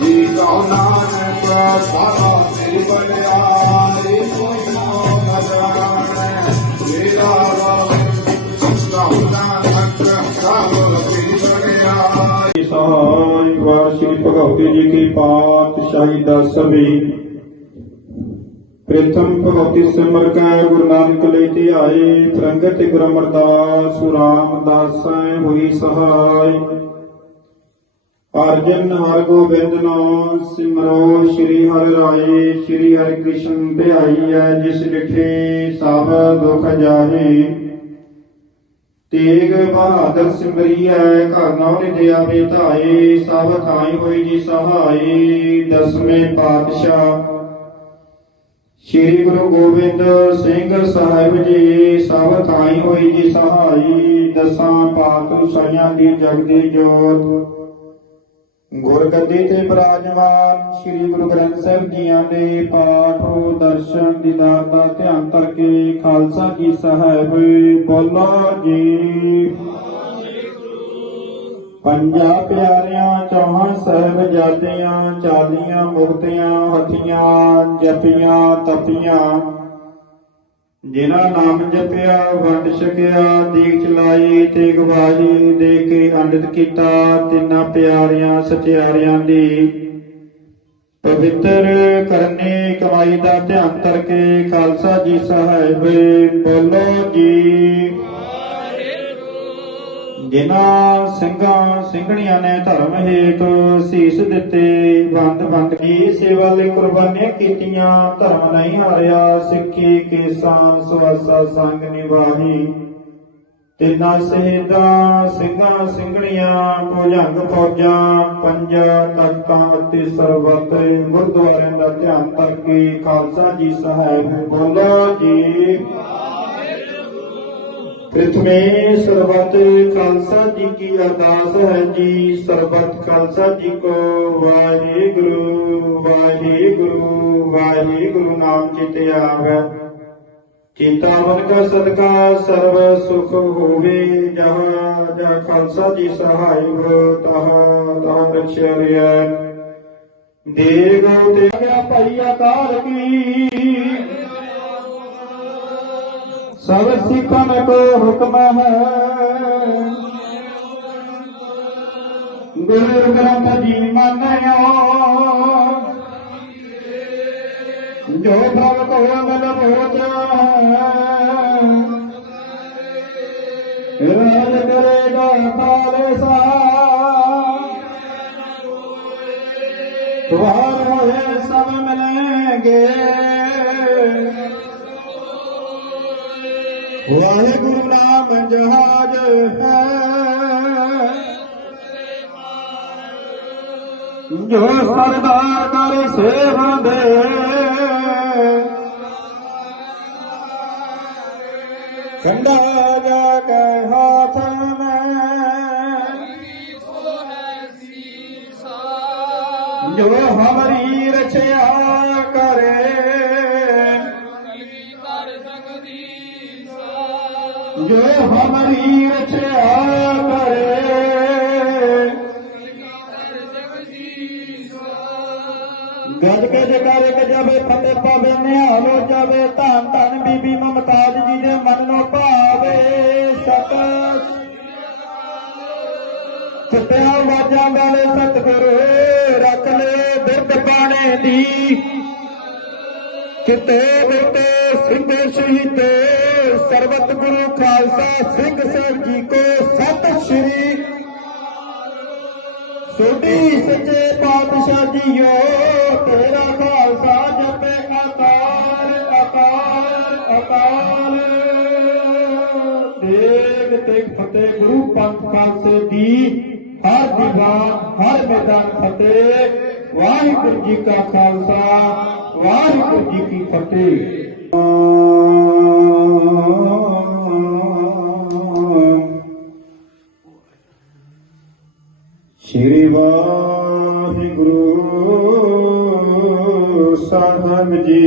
Jika Q Nanak ਸਾਡਾ ਤੇਰੀ ਬੜਿਆਈ ਕੋਈ ਮੋ ਨ ਜਾਣੈ ਮੇਰਾ ਕਉ ਨਾਨਕ ਸਾਡਾ ਤੇਰੀ ਬੜਿਆਈ। ਸਹਾਇ ਵਾਰ ਸ੍ਰੀ ਭਗਵਤੀ ਜੀ ਕੀ ਪਾਤਸ਼ਾਹੀ ਦਸਵੀਂ। ਪ੍ਰਥਮ ਭਗਵਤੀ ਸਿਮਰ ਕੈ ਗੁਰੂ ਨਾਨਕ ਲਈ ਧਿਆਏ ਪ੍ਰਗਟ ਗੁਰੂ ਅਮਰਦਾਸ ਗੁਰੂ ਰਾਮਦਾਸੈ ਹੋਈ ਸਹਾਇ। ਅਰਜਨ ਹਰਿ ਗੋਬਿੰਦ ਨਾਮ ਸਿਮਰੋ ਸ੍ਰੀ ਹਰਿ ਰਾਏ ਸ੍ਰੀ ਹਰਿ ਕ੍ਰਿਸ਼ਨ ਧਿਆਈਐ ਜਿਸ ਡਿਠੇ ਸਭ ਦੁਖ ਜਾਹੇ। ਤੇਗ ਬਹਾਦਰ ਸਿਮਰੀਐ ਘਰ ਨੌ ਨਿਦਿਆ ਬੇਧਾਏ ਸਭ ਥਾਈ ਹੋਈ ਜੀ ਸਹਾਈ। ਦਸਵੇਂ ਪਾਤਸ਼ਾਹ ਸ੍ਰੀ ਗੁਰੂ ਗੋਬਿੰਦ ਸਿੰਘ ਸਾਹਿਬ ਜੀ ਸਭ ਥਾਈ ਹੋਈ ਜੀ ਸਹਾਈ। ਦਸਾਂ ਪਾਤਸ਼ਾਹਾਂ ਦੀ ਜਗਦੀ ਜੋਤ ਗੁਰਗੱਦੀ ਤੇ ਬਿਰਾਜਮਾਨ ਸ੍ਰੀ ਗੁਰੂ ਗ੍ਰੰਥ ਸਾਹਿਬ ਜੀਆਂ ਦੇ ਪਾਠ ਦਰਸ਼ਨ ਦੀਦਾਰ ਦਾ ਧਿਆਨ ਕਰਕੇ ਖਾਲਸਾ ਜੀ ਸਾਹਿਬ ਬੋਲੋ ਜੀ। ਪੰਜਾ ਪਿਆਰਿਆਂ ਚੌਹਾਂ ਸਾਹਿਬਜ਼ਾਦਿਆਂ ਚਾਲੀਆਂ ਮੁਕਤਿਆਂ ਹਥੀਆਂ ਜਪੀਆਂ ਤਪੀਆਂ ਜਿਨ੍ਹਾਂ ਨਾਮ ਜਪਿਆ ਵੰਡ ਛਕਿਆ ਦੀਕ ਚਲਾਈ ਤੇ ਗਵਾਹੀ ਦੇ ਕੇ ਅੰਡਿਤ ਕੀਤਾ ਤਿੰਨਾਂ ਪਿਆਰਿਆਂ ਸਚਿਆਰਿਆਂ ਦੀ ਪਵਿੱਤਰ ਕਰਨੀ ਕਮਾਈ ਦਾ ਧਿਆਨ ਕਰਕੇ ਖਾਲਸਾ ਜੀ ਸਾਹਿਬ ਬੋਲੋ ਜੀ। ਜਿਨ੍ਹਾਂ ਸਿੰਘਾਂ ਸਿੰਘਣੀਆਂ ਨੇ ਧਰਮ ਹੇਤ ਸੀਸ ਦਿੱਤੇ ਬੰਦ ਬੰਦ ਕੀ ਸੇਵਾ ਲਈ ਕੁਰਬਾਨੀਆਂ ਕੀਤੀਆਂ ਧਰਮ ਨਹੀਂ ਹਾਰਿਆ ਸਿੱਖੀ ਕੇਸਾਂ ਸਵਾਸਾ ਸੰਗ ਨਿਵਾਹੀ। ਤਿੰਨਾਂ ਸ਼ਹੀਦਾਂ ਸਿੰਘਾਂ ਸਿੰਘਣੀਆਂ ਭੁਜੰਗ ਫੌਜਾਂ ਪੰਜਾਂ ਤਖਤਾਂ ਅਤੇ ਸਰਬੱਤ ਗੁਰਦੁਆਰਿਆਂ ਦਾ ਧਿਆਨ ਕਰਕੇ ਖਾਲਸਾ ਜੀ ਸਾਹਿਬ ਬੋਲੋ ਜੀ। प्रथमे सर्वत खालसा जी की अरदास है जी। सर्वत खालसा जी को वाहिगुरु वाहिगुरु वाहिगुरु नाम चित आवे। चिंतावन का सदका सर्व सुख होवे जहाँ जहाँ खालसा जी सहाय तहाँ तहाँ रक्षिया देगो ते भाई अकाल की सब सिखन को हुक्म है गुरु ग्रंथ जी मान्यो जो भगत हो मिल पहुंचा राज करेगा खालसा द्वार होए सब मिलेंगे वाहिगुरु नाम जहाज है जो सरदार कर सेवा दे कंडा जाके हाथ में जो हमारी रक्षा करे जो हमारी रक्षा करे गज गज कर जावे फतेह पावे निहाल हो जावे धन धन बीबी मुमताज जी दे मन नो भावे सत कुत्तियां वाजा वाले सतगुरु रख ले बिरद पाने दी किते बेटे सिंह शहीद सर्वत गुरु खालसा सिंह ਸਾਹਿਬ जी को सत श्री सोडी सच्चे पातशाह जीओ तेरा खालसा जपे अकाल अकाल अकाल देव तेग फतेह गुरु पंथ खालसे दी हर दिगान हर मैदान फतेह। वाहिगुरु जी का खालसा वाहिगुरु जी की फतेह। श्री वाहिगुरु साहिब जी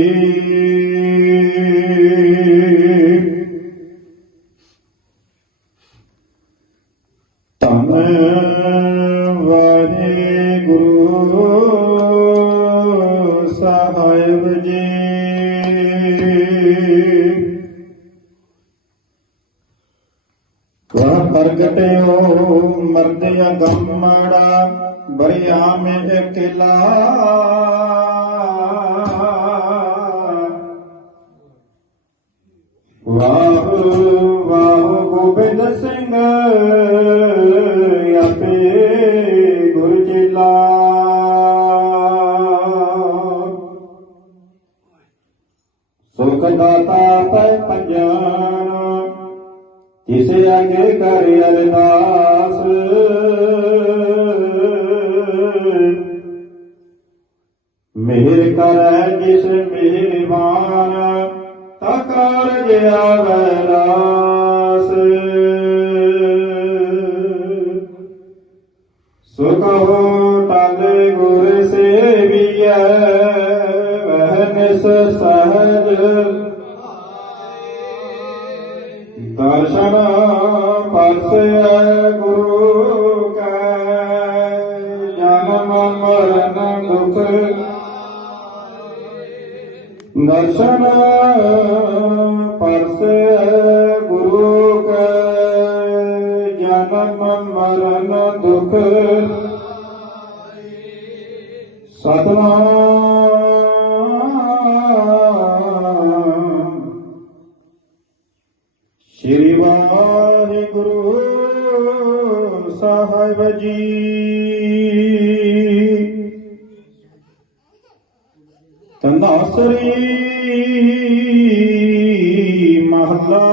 धन वाहिगुरु ਪ੍ਰਗਟਿਓ ਮਰਦਿਆ ਗੰਮੜਾ ਬਰਿਆ ਮੇ ਇਕਲਾ ਵਾਹ ਵਾਹ ਗੋਬਿੰਦ ਸਿੰਘ ਆਪੇ ਗੁਰ ਚੇਲਾ ਸੁਖ ਦਾਤਾ ਪੈ ਪੰਜਨ ਕਿਸੇ ਅੱਗੇ ਕਰ ਅਰਦਾਸ ਮਿਹਰ ਕਰੈ ਜਿਸ ਮਿਹਰਬਾਨ ਤਾ ਕਾਰਜ ਆਵੈ ਰਾਸ ਸੁਖ ਹੋ ਟਾਲੇ ਗੁਰ ਸੇਵੀਐ ਵਹਿ ਨਿਸ ਸਹਜ ਦਰਸ਼ਨ ਪਰਸੈ ਗੁਰੂ ਕੈ ਜਨਮ ਮਰਨ ਦੁਖ ਦਰਸ਼ਨ ਪਰਸੈ ਗੁਰੂ ਕੈ ਜਨਮ ਮਰਨ ਦੁਖ ਸਤਿਨਾਮ ਸ਼੍ਰੀ ਵਾਹਿਗੁਰੂ ਸਾਹਿਬ ਜੀ। ਧਨਾਸਰੀ ਮਹਲਾ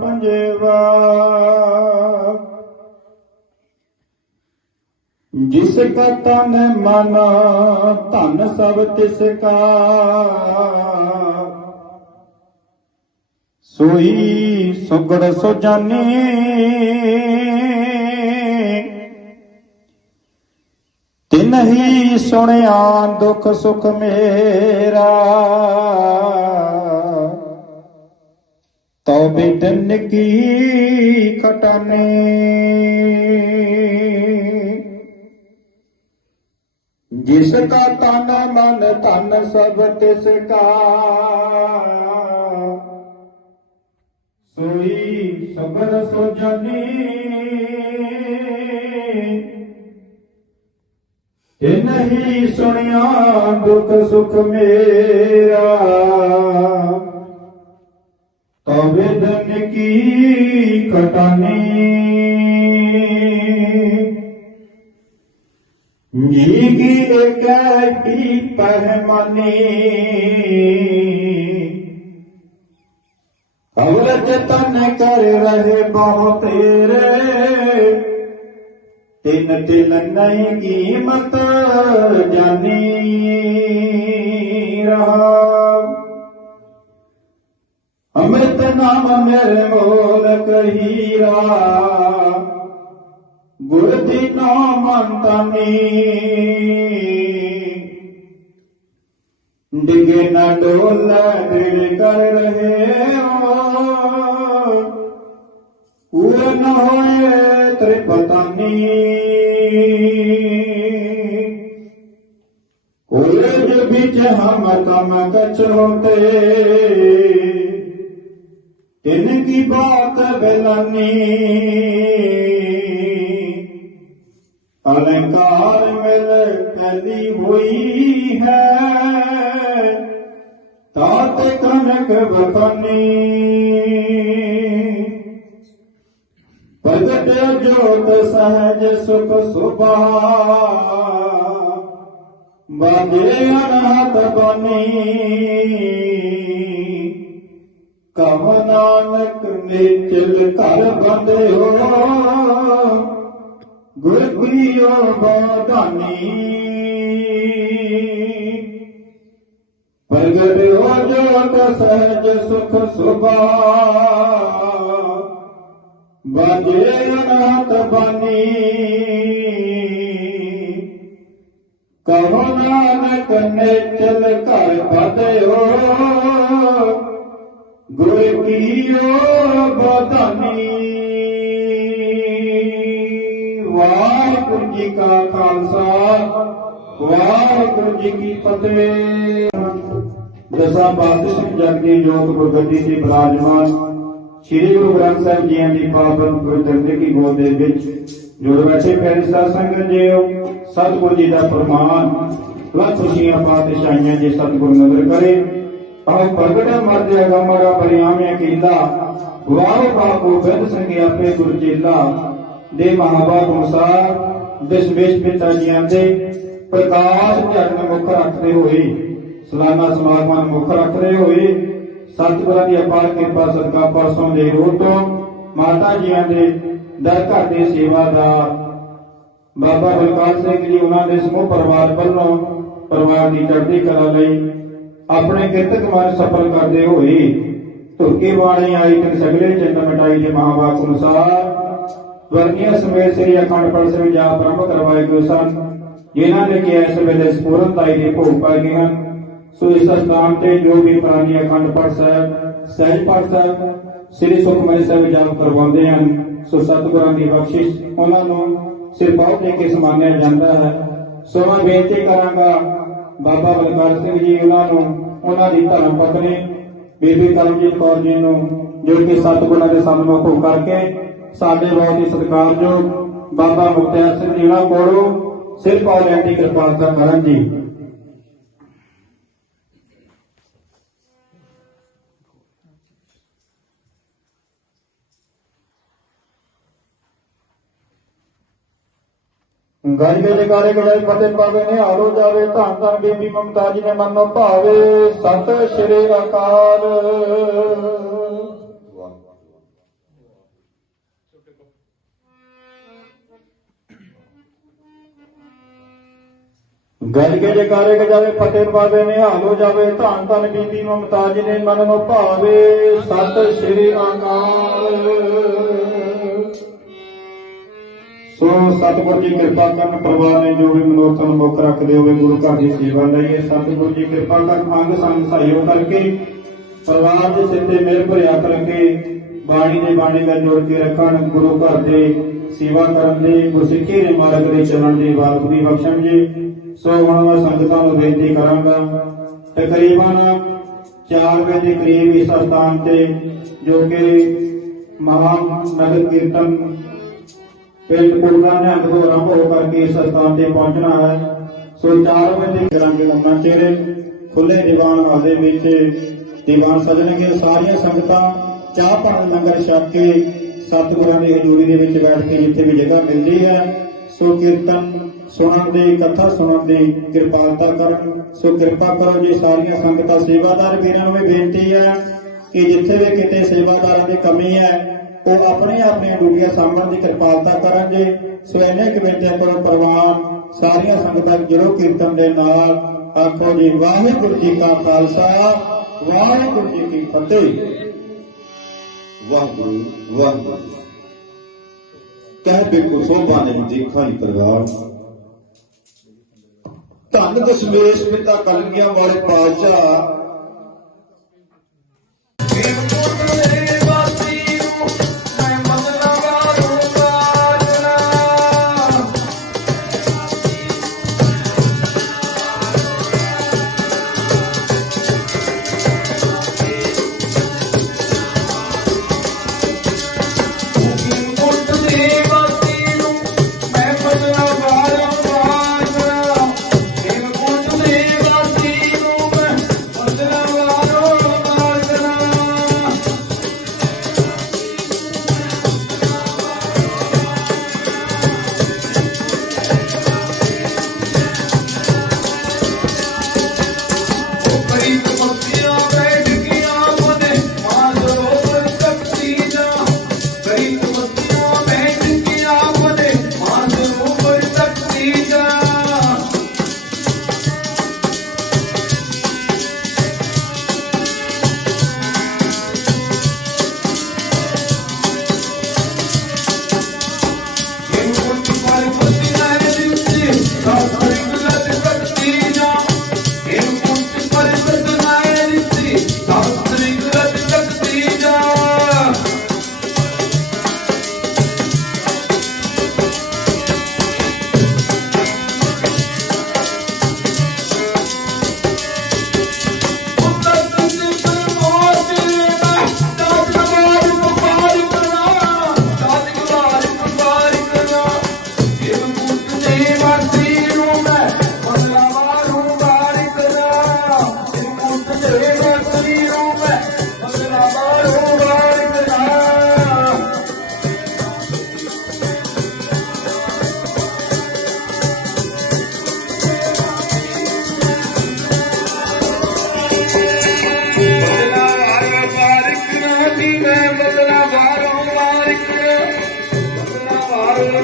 ਪੰਜਵਾ। ਜਿਸ ਕਾ ਤਨ ਮਨ ਧਨ ਸਭ ਤਿਸ ਕਾ ਸੋਈ ਸੁਗੜ ਸੋ ਜਾਣੇ ਤਿਨਹੀ ਸੁਣਿਆ ਦੁਖ ਸੁਖ ਮੇਰਾ ਤਉ ਬਿਦਨ ਕੀ ਖਟਾਨੇ ਜਿਸ ਕਾ ਤਨ ਮਨ ਧਨ ਸਭ ਤਿਸ ਕਾ ਸੋਈ ਸਬਰ ਸੋ ਜਾਣੀ ਇਹ ਨਹੀਂ ਸੁਣਿਆ ਦੁਖ ਸੁਖ ਮੇਰਾ ਤਵੇ ਦਨ ਕੀ ਕਟਾਨੀ ਜੀ ਕੀ ਇਕੱਠੀ ਪਹਿਮਾਨੀ ਅਵਰਜ ਤਨ ਕਰ ਰਹੇ ਬਹੁ ਤੇਰੇ ਤਿਨ ਤਿਨ ਨਹੀਂ ਕੀਮਤ ਜਾਨੀ ਰਹਾ ਅੰਮ੍ਰਿਤ ਨਾਮ ਮੇਰੇ ਮੋਲਕ ਹੀਰਾ ਗੁਰ ਦੀ ਨਾਮ ਅੰਤਾਨੀ ਡਿਗੇ ਨਾ ਡੋਲਾ ਦਿਲ ਕਰ ਰਹੇ ਹੋ ਪੂਰਨ ਹੋਏ ਤ੍ਰਿਪਤਾਨੀ ਕੋਲਜ ਵਿੱਚ ਹਮ ਕਮ ਕਛ ਹੋਤੇ ਤਿਨ ਕੀ ਬਾਤ ਬਲਾਨੀ ਅਲੰਕਾਰ ਮਿਲ ਪਹਿਲੀ ਹੋਈ ਹੈ ਤਾਤ ਕਨਕ ਵਤਨੀ ਪ੍ਰਗਟ ਜੋਤ ਸਹਜ ਸੁਖ ਸੁਭਾ ਬਾਜੇ ਅਨਹਤ ਬਨੀ ਕਹ ਨਾਨਕ ਨਿਚਲ ਘਰ ਬੰਦਿਓ ਗੁਰ ਗੁਰੀਓ ਬਾਧਾਨੀ ਪ੍ਰਗਟ ਹੋ ਜੋਤ ਸਹਜ ਸੁਖ ਸੁਭਾ ਬਾਜੇ ਅਨਹਤ ਬਨੀ ਕਹੋ ਨਾਨਕ ਨਿਚਲ ਘਰ ਬੰਦਿਓ ਗੁਰ ਕੀਓ ਬਾਧਾਨੀ। ਵਾਹਿਗੁਰੂ ਜੀ ਕਾ ਖਾਲਸਾ ਵਾਹਿਗੁਰੂ ਜੀ ਕੀ ਫਤਿਹ। ਦਸਾਂ ਪਾਤਸ਼ਾਹ ਜਗ ਦੀ ਜੋਤ ਗੁਰਗੱਦੀ ਤੇ ਬਿਰਾਜਮਾਨ ਸ੍ਰੀ ਗੁਰੂ ਗ੍ਰੰਥ ਸਾਹਿਬ ਜੀ ਦੀ ਪਾਵਨ ਗੁਰਦਿੱਤ ਕੀ ਗੋਦ ਦੇ ਵਿੱਚ ਜੁੜ ਬੈਠੇ ਪਿਆਰੀ ਸਾਧ ਸੰਗਤ ਜੀਓ, ਸਤਿਗੁਰੂ ਜੀ ਦਾ ਫਰਮਾਨ ਲੱਖ ਖੁਸ਼ੀਆਂ ਪਾਤਸ਼ਾਹੀਆਂ ਜੇ ਸਤਿਗੁਰ ਨਜ਼ਰ ਕਰੇ। ਆਹ ਪ੍ਰਗਟਾ ਮਰਦੇ ਅਗਮਰਾ ਬਰਿਆਮਿਆ ਕੀਤਾ ਵਾਹ ਬਾਪੂ ਬਿੰਦ ਸੰਗੇ ਆਪੇ ਗੁਰ ਚੇਲਾ ਦੇ ਮਹਾਬਾਤ ਅਨੁਸਾਰ ਦਸ਼ਮੇਸ਼ ਪਿਤਾ ਜੀਆਂ ਦੇ ਪ੍ਰਕਾਸ਼ ਝੜਨ ਮੁੱਖ ਰੱਖਦੇ ਹੋਏ ਸਾਲਾਨਾ ਸਮਾਗਮਾਂ ਨੂੰ ਮੁੱਖ ਰੱਖਦੇ ਹੋਏ ਸਤਿਗੁਰਾਂ ਦੀ ਅਪਾਰ ਕਿਰਪਾ ਸਦਕਾ ਪਰਸੋਂ ਦੇ ਰੋਜ਼ ਤੋਂ ਮਾਤਾ ਜੀਆਂ ਦੇ ਦਰ ਘਰ ਦੇ ਸੇਵਾਦਾਰ ਬਾਬਾ ਬਲਕਾਰ ਸਿੰਘ ਜੀ ਉਹਨਾਂ ਦੇ ਸਮੂਹ ਪਰਿਵਾਰ ਵੱਲੋਂ ਪਰਿਵਾਰ ਦੀ ਚੜ੍ਹਦੀ ਕਲਾ ਲਈ ਆਪਣੇ ਕਿਰਤਕ ਮਨ ਸਫਲ ਕਰਦੇ ਹੋਏ ਧੁਰਕੇ ਬਾਣੀ ਆਈ ਤੇ ਸਗਲੇ ਚਿੰਤ ਮਿਟਾਈ ਦੇ ਮਹਾਵਾਕ ਅਨੁਸਾਰ ਵਰਗੀਆਂ ਸਮੇਤ ਸ੍ਰੀ ਅਖੰਡ ਪਾਠ ਸਾਹਿਬ ਜਾਪ ਆਰੰਭ ਕਰਵਾਏ ਗਏ ਸਨ, ਜਿਨ੍ਹਾਂ ਨੇ ਕਿ ਇਸ ਵੇਲੇ ਸਪੂਰਨਤਾਈ ਦੇ ਭੋਗ ਪਾਏ ਗਏ ਹਨ। ਸੋ ਇਸ ਸਥਾਨ ਤੇ ਜੋ ਵੀ ਪ੍ਰਾਣੀ ਅਖੰਡ ਪਾਠ ਸਾਹਿਬ, ਸਹਿਜ ਪਾਠ ਸਾਹਿਬ, ਸ੍ਰੀ ਸੁਖਮਨੀ ਸਾਹਿਬ ਜਾਪ ਕਰਵਾਉਂਦੇ ਹਨ, ਸੋ ਸਤਿਗੁਰਾਂ ਦੀ ਬਖਸ਼ਿਸ਼ ਉਹਨਾਂ ਨੂੰ ਸਿਰਪਾਉ ਦੇ ਕੇ ਸਮਾਨਿਆ ਜਾਂਦਾ ਹੈ। ਸੋ ਮੈਂ ਬੇਨਤੀ ਕਰਾਂਗਾ ਬਾਬਾ ਬਲਕਾਰ ਸਿੰਘ ਜੀ ਉਹਨਾਂ ਨੂੰ, ਉਹਨਾਂ ਦੀ ਧਰਮ ਪਤਨੀ ਬੀਬੀ ਕਰਮਜੀਤ ਕੌਰ ਜੀ ਨੂੰ, ਜੋ ਕਿ ਸਤਿਗੁਰਾਂ ਦੇ ਸਾਹਮਣੇ ਹੋ ਕਰਕੇ ਸਾਡੇ ਬਹੁਤ ਹੀ ਸਤਿਕਾਰਯੋਗ ਬਾਬਾ ਮੁਖਤਿਆਰ ਸਿੰਘ ਜੀ ਉਹਨਾਂ ਕੋਲੋਂ ਸਿਰਪਾਉ ਲੈਣ ਦੀ ਕਿਰਪਾਲਤਾ ਕਰਨ ਜੀ। ਗਾਇ ਕੇ ਜਕਾਰੇ ਗਵਾਏ ਫਤਿਹ ਪਾਵੇ ਨਿਹਾਲੋ ਜਾਵੇ, ਧੰਨ ਧੰਨ ਬੀਬੀ ਮਮਤਾ ਜੀ ਨੇ ਮਨੋਂ ਭਾਵੇ, ਸਤਿ ਸ਼੍ਰੀ ਅਕਾਲ। ਗਾਇ ਕੇ ਜਕਾਰੇ ਗਜਾਵੇ ਫਤਿਹ ਪਾਵੇ ਨਿਹਾਲੋ ਜਾਵੇ, ਧੰਨ ਧੰਨ ਬੀਬੀ ਮਮਤਾ ਜੀ ਨੇ ਮਨੋਂ ਭਾਵੇ, ਸਤਿ ਸ਼੍ਰੀ ਅਕਾਲ। ਸੋ ਸਤਿਗੁਰੂ ਜੀ ਕਿਰਪਾ ਕਰਨ ਪਰਿਵਾਰ ਨੇ ਜੋ ਵੀ ਮਨੋਰਥ ਨੂੰ ਮੁੱਖ ਰੱਖਦੇ ਹੋਵੇ ਗੁਰੂ ਘਰ ਦੀ ਸੇਵਾ ਲਈ ਸਤਿਗੁਰੂ ਜੀ ਕਿਰਪਾ ਕਰਨ ਅੰਗ ਸੰਗ ਸਹਿਯੋਗ ਕਰਕੇ ਪਰਿਵਾਰ ਦੇ ਸਿਰ ਤੇ ਮਿਹਰ ਭਰਿਆ ਕਰਕੇ ਬਾਣੀ ਦੇ ਬਾਣੀ ਦਾ ਜੋੜ ਕੇ ਰੱਖਣ, ਗੁਰੂ ਘਰ ਦੇ ਸੇਵਾ ਕਰਨ ਦੇ ਗੁਰਸਿੱਖੀ ਦੇ ਮਾਰਗ ਦੇ ਚੱਲਣ ਦੀ ਵਾਸਤਵੀ ਬਖਸ਼ਣ ਜੀ। ਸੋ ਹੁਣ ਮੈਂ ਸੰਗਤਾਂ ਨੂੰ ਬੇਨਤੀ ਕਰਾਂਗਾ, ਤਕਰੀਬਨ 4 ਵਜੇ ਦੇ ਕਰੀਬ ਇਸ ਸਥਾਨ ਤੇ ਜੋ ਕਿ ਮਹਾ ਨਗਰ ਕੀਰਤਨ ਪਿੰਡ ਕੋਟਾ ਨਿਹੰਗ ਤੋਂ ਆਰੰਭ ਹੋ ਕਰਕੇ ਇਸ ਸਥਾਨ ਤੇ ਪਹੁੰਚਣਾ ਹੈ। ਸੋ 4 ਵਜੇ ਕਰਾਂਗੇ ਉਹਨਾਂ ਚਿਹਰੇ ਖੁੱਲੇ ਦੀਵਾਨ ਹਾਲ ਦੇ ਵਿੱਚ ਦੀਵਾਨ ਸਜਣਗੇ। ਸਾਰੀਆਂ ਸੰਗਤਾਂ ਚਾਹ ਪਾਣੀ ਲੰਗਰ ਛਕ ਕੇ ਸਤਿਗੁਰਾਂ ਦੀ ਹਜ਼ੂਰੀ ਦੇ ਵਿੱਚ ਬੈਠ ਕੇ ਜਿੱਥੇ ਵੀ ਜਗ੍ਹਾ ਮਿਲਦੀ ਹੈ ਸੋ ਕੀਰਤਨ ਸੁਣਨ ਦੀ, ਕਥਾ ਸੁਣਨ ਦੀ ਕਿਰਪਾਲਤਾ ਕਰਨ। ਸੋ ਕਿਰਪਾ ਕਰੋ ਜੀ ਸਾਰੀਆਂ ਸੰਗਤਾਂ। ਸੇਵਾਦਾਰ ਵੀਰਾਂ ਨੂੰ ਵੀ ਬੇਨਤੀ ਹੈ ਕਿ ਜਿੱਥੇ ਵੀ ਕਿਤੇ ਸੇਵਾਦਾਰਾਂ ਦੀ ਕਮੀ ਹੈ ਉਹ ਆਪਣੀਆਂ ਡਿਊਟੀਆਂ ਸਾਂਭਣ ਦੀ ਕਿਰਪਾਲਤਾ ਕਰਨ ਜੀ। ਸੋ ਇਹਨੇ ਕਿ ਬੇਨਤੀ ਕਰੋ ਪਰਿਵਾਰ ਸਾਰੀਆਂ ਸੰਗਤਾਂ ਜਰੂਰ ਕੀਰਤਨ ਦੇ ਨਾਲ ਆਖੋ ਜੀ ਵਾਹਿਗੁਰੂ ਜੀ ਕਾ ਖਾਲਸਾ ਵਾਹਿਗੁਰੂ ਜੀ ਕੀ ਫਤਿਹ। ਵਾਹਿਗੁਰੂ ਵਾਹਿਗੁਰੂ ਕਹਿ ਬਿਲਕੁਲ ਸੋਭਾ ਨਹੀਂ ਦੇਖਾਂ ਪਰਿਵਾਰ। ਧੰਨ ਦਸ਼ਮੇਸ਼ ਪਿਤਾ ਕਲਗੀਆਂ ਵਾਲੇ ਪਾਤਸ਼ਾਹ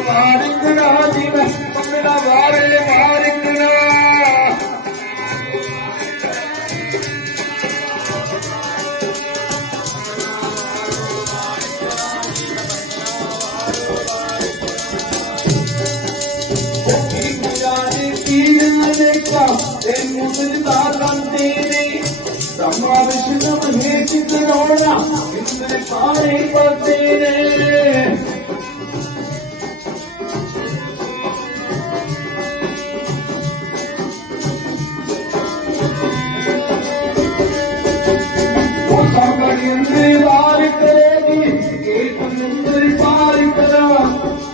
ਮਾਰਿਕਣਾ ਜੀ ਮੈਂ ਬੰਦਨਾ ਵਾਰੇ ਮਾਰਿਕਣਾ ਤੈਨੂੰ ਸਜਦਾ ਕੰਤੇ ਨੇ ਧੰਮਾ ਵਿਸ਼ਨੂੰ ਹੈ ਚਿਤਰੋਣਾ ਇੰਦਰ ਸਾਰੇ ਪਤੇ ਨੇ ਉਹ ਸਾਗਰ ਇੰਦਰ ਵਾਰ ਕਰੇਗੀ ਇਹ ਤੁੰਦਰ ਪਾਰ ਕਰਾ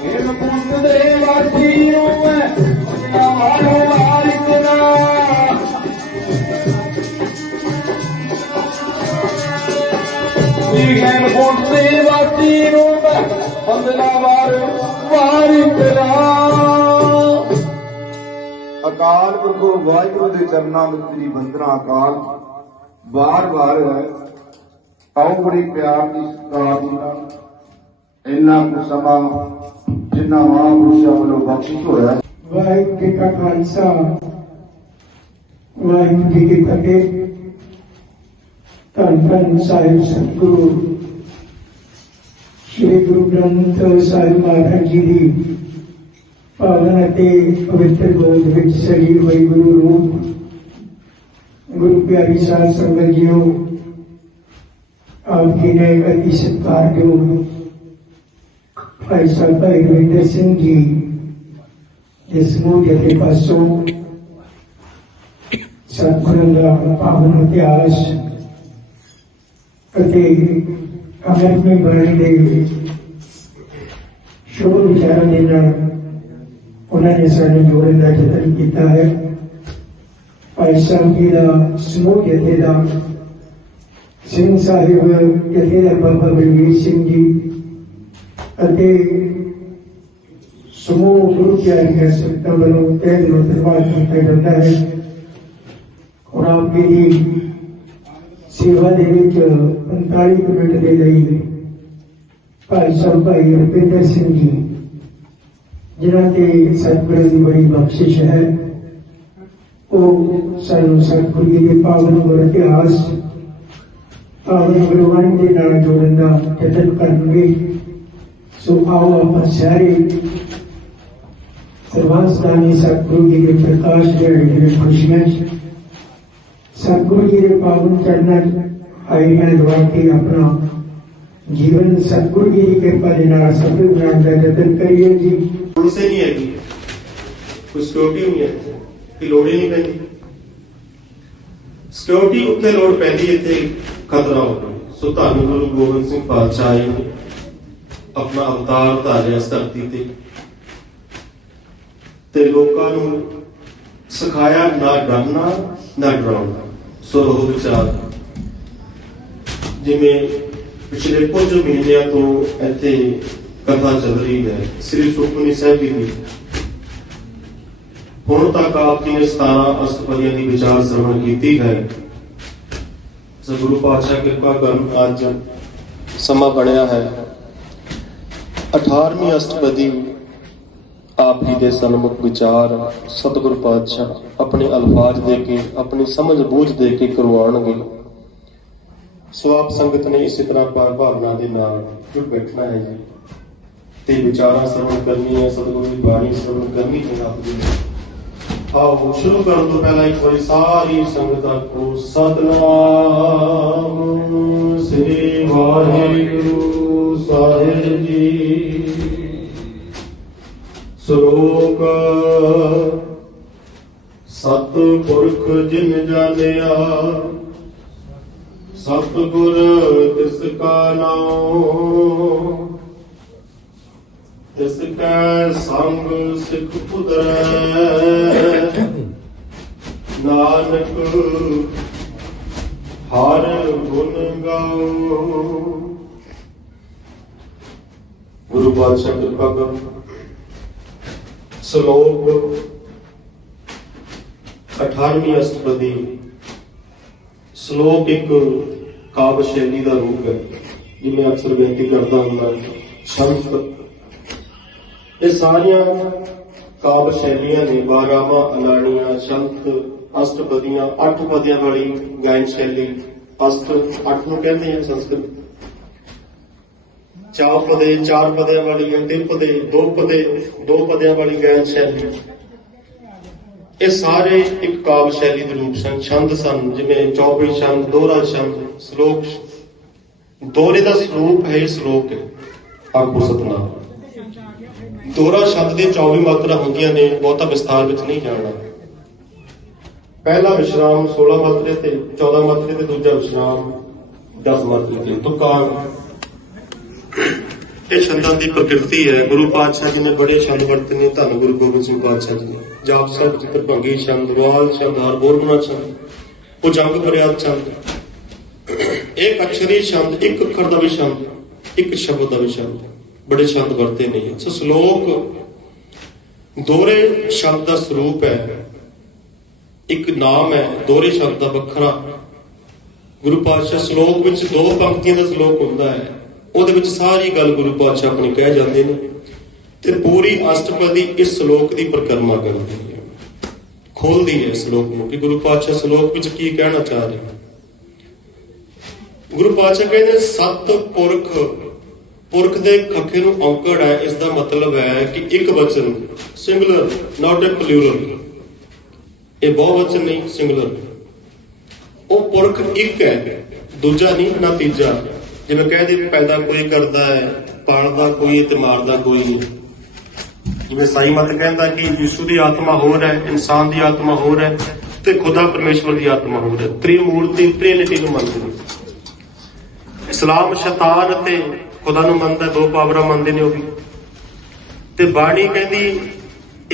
ਇਹ ਮੁਕਤ ਦੇ ਵਾਸੀ ਨੂੰ ਮੈਂ ਮਾਰੋ ਵਾਰ ਕਰਾ ਗੈਨ ਕੋਟ ਦੇ ਵਾਸੀ ਨੂੰ ਮੈਂ ਬੰਦਨਾ ਵਾਰ ਕਰਾ ਅਕਾਲ ਪੁਰਖ ਵਾਹਿਗੁਰੂ ਦੇ ਚਰਨਾਂ ਵਿੱਚ ਮੇਰੀ ਵੰਦਨਾ ਅਕਾਲ ਵਾਰ ਹੈ। ਆਓ ਬੜੀ ਪਿਆਰ ਦੀ ਸਤਿਕਾਰ ਦੀ ਨਾਲ ਇੰਨਾ ਕੁ ਸਮਾਂ ਜਿੰਨਾ ਮਹਾਂਪੁਰਸ਼ਾਂ ਵੱਲੋਂ ਬਖਸ਼ਿਸ਼ ਹੋਇਆ। ਵਾਹਿਗੁਰੂ ਜੀ ਕਾ ਖਾਲਸਾ ਵਾਹਿਗੁਰੂ ਜੀ ਕੀ ਫਤਿਹ। ਧੰਨ ਧੰਨ ਸਾਹਿਬ ਸਤਿਗੁਰੂ ਸ਼੍ਰੀ ਗੁਰੂ ਗ੍ਰੰਥ ਸਾਹਿਬ ਮਹਾਰਾਜ ਜੀ ਦੀ ਪਾਵਨ ਅਤੇ ਪਵਿੱਤਰ ਗੋਦ ਵਿੱਚ ਸਜੀ ਹੋਈ ਗੁਰੂ ਰੂਪ ਗੁਰੂ ਪਿਆਰੀ ਸਾਧ ਸੰਗਤ ਜੀਓ, ਆਪ ਜੀ ਨੇ ਅਤੀ ਸਤਿਕਾਰਯੋਗ ਭਾਈ ਸਾਹਿਬ ਭਾਈ ਰਵਿੰਦਰ ਸਿੰਘ ਜੀ ਦੇ ਸਮੂਹ ਜਥੇ ਪਾਸੋਂ ਸਤਿਗੁਰਾਂ ਦਾ ਪਾਵਨ ਇਤਿਹਾਸ ਅਤੇ ਅਮਰਮਈ ਬਾਣੀ ਦੇ ਸ਼ੋਰ ਵਿਚਾਰਾਂ ਦੇ ਨਾਲ ਉਹਨਾਂ ਨੇ ਸਾਨੂੰ ਜੋੜਨ ਦਾ ਯਤਨ ਕੀਤਾ ਹੈ। ਭਾਈ ਸਾਹਿਬ ਜੀ ਦਾ ਸਮੂਹ ਜਥੇ ਦਾ ਸਿੰਘ ਸਾਹਿਬ ਜਥੇ ਦਾ ਬਾਬਾ ਬਲਵੀਰ ਸਿੰਘ ਜੀ ਅਤੇ ਸਮੂਹ ਗੁਰੂ ਪਿਆਰੀਆਂ ਸੰਗਤਾਂ ਵੱਲੋਂ ਤਹਿ ਦਿਲੋਂ ਧੰਨਵਾਦ ਕੀਤਾ ਜਾਂਦਾ ਹੈ। ਔਰ ਆਪ ਜੀ ਦੀ ਸੇਵਾ ਦੇ ਵਿੱਚ 45 ਮਿੰਟ ਦੇ ਲਈ ਭਾਈ ਸਾਹਿਬ ਭਾਈ ਰੁਪਿੰਦਰ ਸਿੰਘ ਜੀ, ਜਿਨ੍ਹਾਂ ਤੇ ਸਤਿਗੁਰੂ ਦੀ ਬੜੀ ਬਖਸ਼ਿਸ਼ ਹੈ, ਉਹ ਸਾਨੂੰ ਸਤਿਗੁਰੂ ਜੀ ਦੇ ਪਾਵਨ ਗੁਰ ਇਤਿਹਾਸ ਪਾਵਨ ਗੁਰਬਾਣੀ ਦੇ ਨਾਲ ਜੋੜਨ ਦਾ ਯਤਨ ਕਰਨਗੇ। ਸੋ ਆਓ ਆਪਾਂ ਸਾਰੇ ਸਰਵਾਸਦਾਨੀ ਸਤਿਗੁਰੂ ਜੀ ਦੇ ਪ੍ਰਕਾਸ਼ ਦਿਹਾੜੇ ਦੀਆਂ ਖੁਸ਼ੀਆਂ 'ਚ ਸਤਿਗੁਰੂ ਜੀ ਦੇ ਪਾਵਨ ਚਰਨਾਂ 'ਚ ਹਾਜ਼ਰੀਆਂ ਲਵਾ ਕੇ ਆਪਣਾ ਜੀਵਨ ਸਤਿਗੁਰੂ ਜੀ ਦੀ ਕਿਰਪਾ ਦੇ ਨਾਲ ਸਫਲ ਬਣਾਉਣ ਦਾ ਯਤਨ ਕਰੀਏ ਜੀ। ਉਸੇ ਨਹੀਂ ਹੈਗੀ, ਕੋਈ ਸਿਕਿਉਰਿਟੀ ਨਹੀਂ ਹੈ ਕਿ ਲੋੜ ਹੀ ਨਹੀਂ ਪੈਂਦੀ। ਸਿਕਿਉਰਿਟੀ ਉੱਥੇ ਲੋੜ ਪੈਂਦੀ, ਇੱਥੇ ਖਤਰਾ ਹੋ ਗਿਆ। ਸੋ ਧੰਨ ਗੁਰੂ ਗੋਬਿੰਦ ਸਿੰਘ ਪਾਤਸ਼ਾਹ ਜੀ ਨੇ ਆਪਣਾ ਅਵਤਾਰ ਧਾਰਿਆ ਇਸ ਧਰਤੀ ਤੇ ਲੋਕਾਂ ਨੂੰ ਸਿਖਾਇਆ ਨਾ ਡਰਨਾ ਨਾ ਡਰਾਉਣਾ। ਸੋ ਉਹ ਵਿਚਾਰ ਜਿਵੇਂ ਪਿਛਲੇ ਕੁਝ ਮਹੀਨਿਆਂ ਤੋਂ ਇੱਥੇ ਕਥਾ ਚੱਲ ਰਹੀ ਹੈ ਸ੍ਰੀ ਸੁਖਮਨੀ ਸਾਹਿਬ ਜੀ ਦੀ, ਹੁਣ ਤੱਕ ਆਪ ਜੀ ਨੇ 17 ਅਸ਼ਟਪਦੀਆਂ ਦੀ ਵਿਚਾਰ ਸਰਵਣ ਕੀਤੀ ਹੈ। ਸੋ ਗੁਰੂ ਪਾਤਸ਼ਾਹ ਕਿਰਪਾ ਕਰਨ ਅੱਜ ਸਮਾਂ ਬਣਿਆ ਹੈ 18ਵੀਂ ਅਸ਼ਟਪਦੀ ਆਪ ਜੀ ਦੇ ਸਨਮੁਖ ਵਿਚਾਰ ਸਤਿਗੁਰੂ ਪਾਤਸ਼ਾਹ ਆਪਣੇ ਅਲਫਾਜ਼ ਦੇ ਕੇ ਆਪਣੀ ਸਮਝ ਬੂਝ ਦੇ ਕੇ ਕਰਵਾਉਣਗੇ। ਸੋ ਆਪ ਸੰਗਤ ਨੇ ਇਸੇ ਤਰ੍ਹਾਂ ਭਾਵਨਾ ਦੇ ਨਾਲ ਜੁੜ ਬੈਠਣਾ ਹੈ ਜੀ ਤੇ ਵਿਚਾਰਾਂ ਸਰਵਣ ਕਰਨੀ ਹੈ, ਸਤਿਗੁਰੂ ਦੀ ਬਾਣੀ ਸਰਵਣ ਕਰਨੀ ਹੈ ਆਪ ਜੀ ਨੇ। ਆਓ ਸ਼ੁਰੂ ਕਰਨ ਤੋਂ ਪਹਿਲਾਂ ਇੱਕ ਵਾਰੀ ਸਾਰੀ ਸੰਗਤਾਂ ਕੋ ਸਤਨਾਮ ਸ੍ਰੀ ਵਾਹਿਗੁਰੂ ਸਾਹਿਬ ਜੀ। ਸ਼ਲੋਕ ਸਤਿਪੁਰਖ ਜਿਨ ਜਾਣਿਆ ਸਤਿਗੁਰ ਤਿਸ ਕਾ ਨਾਮ ਤਿਸ ਕੈ ਸੰਗ ਸਿੱਖ ਪੁੱਤਰੈ ਨਾਨਕ ਹਰ ਗੁਣ ਗਾਓ। ਗੁਰੂ ਪਾਤਸ਼ਾਹ ਕਿਰਪਾ ਕਰੋ। ਸ਼ਲੋਕ 18ਵੀਂ ਅਸ਼ਟਪਦੀ। ਸ਼ਲੋਕ ਇੱਕ ਕਾਵਿ ਸ਼ੈਲੀ ਦਾ ਰੂਪ ਹੈ। ਜਿਵੇਂ ਅਕਸਰ ਬੇਨਤੀ ਕਰਦਾ ਹੁੰਦਾ ਸ਼ਬਦ ਇਹ ਸਾਰੀਆਂ ਕਾਵਿ ਸ਼ੈਲੀਆਂ ਨੇ ਬਾਰਾਮਾ, ਅਲਾਣੀਆਂ, ਸ਼ੰਤ, ਅਸ਼ਟਪਦੀਆਂ, 8 ਪਦਿਆਂ ਵਾਲੀ ਗਾਇਨ ਸ਼ੈਲੀ, ਅਸ਼ਟ 8 ਨੂੰ ਕਹਿੰਦੇ ਆ ਸੰਸਕ੍ਰਿਤ, 4 ਪਦੇ, 4 ਪਦਿਆਂ ਵਾਲੀ, 3 ਪਦੇ, 2 ਪਦੇ, 2 ਪਦਿਆਂ ਵਾਲੀ ਗਾਇਨ ਸ਼ੈਲੀ, ਇਹ ਸਾਰੇ ਇੱਕ ਕਾਵਿ ਸ਼ੈਲੀ ਦੇ ਰੂਪ ਸਨ, ਛੰਦ ਸਨ, ਜਿਵੇਂ 24 ਛੰਦ, ਦੋਹਰਾ ਛੰਦ, ਸ਼ਲੋਕ। ਦੋਹਰੇ ਦਾ ਸਰੂਪ ਹੈ ਸ਼ਲੋਕ ਹੈ, ਆਖੋ ਸਤਨਾਮ। ਦੋਹਰਾ ਸ਼ਬਦ ਦੇ 24 ਮਾਤਰਾ ਹੁੰਦੀਆਂ ਨੇ, ਬਹੁਤਾ ਵਿਸਥਾਰ ਵਿੱਚ ਨਹੀਂ ਜਾਣਾ। ਪਹਿਲਾ ਵਿਸ਼ਰਾਮ 16 ਮਾਤਰੇ ਤੇ 14 ਮਾਤਰੇ ਤੇ, ਦੂਜਾ ਵਿਸ਼ਰਾਮ 10 ਮਾਤਰੇ ਤੇ। ਤੁਕਾਰ ਇਹ ਛੰਦਾਂ ਦੀ ਪ੍ਰਕਿਰਤੀ ਹੈ। ਗੁਰੂ ਪਾਤਸ਼ਾਹ ਜੀ ਨੇ ਬੜੇ ਛੰਦ ਵਰਤੇ ਨੇ, ਧੰਨ ਗੁਰੂ ਗੋਬਿੰਦ ਸਿੰਘ ਪਾਤਸ਼ਾਹ ਜੀ ਨੇ। ਜਾਪ ਸਾਹਿਬ ਚ ਭੰਗੀ ਛੰਦ, ਵਾਲ ਛੰਦ, ਹਰਬੋਲਣਾ ਛੰਦ, ਭੁਜੰਗ ਫਰਿਆਦ ਛੰਦ, ਇੱਕ ਅਕਸ਼ਰੀ ਛੰਦ, ਇੱਕ ਅੱਖਰ ਦਾ ਵੀ ਛੰਦ, ਇੱਕ ਸ਼ਬਦ ਦਾ ਵੀ ਛੰਦ, ਬੜੇ ਛੰਦ ਵਰਤੇ ਨੇ। ਸੋ ਸ਼ਲੋਕ ਦੋਹਰੇ ਸ਼ਬਦ ਦਾ ਸਰੂਪ ਹੈ, ਇੱਕ ਨਾਮ ਹੈ ਦੋਹਰੇ ਸ਼ਬਦ ਦਾ ਵੱਖਰਾ। ਗੁਰੂ ਪਾਤਸ਼ਾਹ ਸ਼ਲੋਕ ਵਿੱਚ 2 ਪੰਕਤੀਆਂ ਦਾ ਸ਼ਲੋਕ ਹੁੰਦਾ ਹੈ, ਉਹਦੇ ਵਿੱਚ ਸਾਰੀ ਗੱਲ ਗੁਰੂ ਪਾਤਸ਼ਾਹ ਆਪਣੀ ਕਹਿ ਜਾਂਦੇ ਨੇ, ਤੇ ਪੂਰੀ ਅਸ਼ਟਪਦੀ ਇਸ ਸ਼ਲੋਕ ਦੀ ਪਰਿਕਰਮਾ ਕਰਦੀ ਹੈ, ਖੋਲਦੀ ਹੈ ਸ਼ਲੋਕ ਨੂੰ ਕਿ ਗੁਰੂ ਪਾਤਸ਼ਾਹ ਸ਼ਲੋਕ ਵਿੱਚ ਕੀ ਕਹਿਣਾ ਚਾਹ ਰਹੇ। ਗੁਰੂ ਪਾਤਸ਼ਾਹ ਕਹਿੰਦੇ ਸਤ ਪੁਰਖ, ਪੁਰਖ ਦੇ ਖੱਖੇ ਨੂੰ ਔਂਕੜ ਹੈ, ਇਸ ਦਾ ਮਤਲਬ ਹੈ ਕਿ ਇੱਕ ਵਚਨ, ਸਿੰਗੂਲਰ, ਨਾਟ ਅ ਪਲੂਰਲ। ਇਹ ਬਹੁਵਚਨ ਨਹੀਂ, ਸਿੰਗੂਲਰ। ਉਹ ਪੁਰਖ ਇੱਕ ਹੈ, ਦੂਜਾ ਨਹੀਂ, ਨਾ ਤੀਜਾ। ਜਿਵੇਂ ਕਹਿੰਦੇ ਪੈਦਾ ਕੋਈ ਕਰਦਾ ਹੈ, ਪਾਲਦਾ ਕੋਈ ਤੇ ਮਾਰਦਾ ਕੋਈ ਨਹੀਂ। ਜਿਵੇਂ ਸਾਈ ਮਤ ਕਹਿੰਦਾ ਕਿ ਯਿਸੂ ਦੀ ਆਤਮਾ ਹੋਰ ਹੈ, ਇਨਸਾਨ ਦੀ ਆਤਮਾ ਹੋਰ ਹੈ, ਤੇ ਖੁਦਾ ਪਰਮੇਸ਼ਵਰ ਦੀ ਆਤਮਾ ਹੋਰ ਹੈ। ਤ੍ਰਿਮੂਰਤੀ, ਟ੍ਰਿਨਿਟੀ ਨੂੰ ਮੰਨਦੇ ਨੇ। ਇਸਲਾਮ ਸ਼ੈਤਾਨ ਅਤੇ ਖੁਦਾ ਨੂੰ ਮੰਨਦਾ, 2 ਪਾਵਰਾਂ ਮੰਨਦੇ ਨੇ ਉਹ ਵੀ। ਤੇ ਬਾਣੀ ਕਹਿੰਦੀ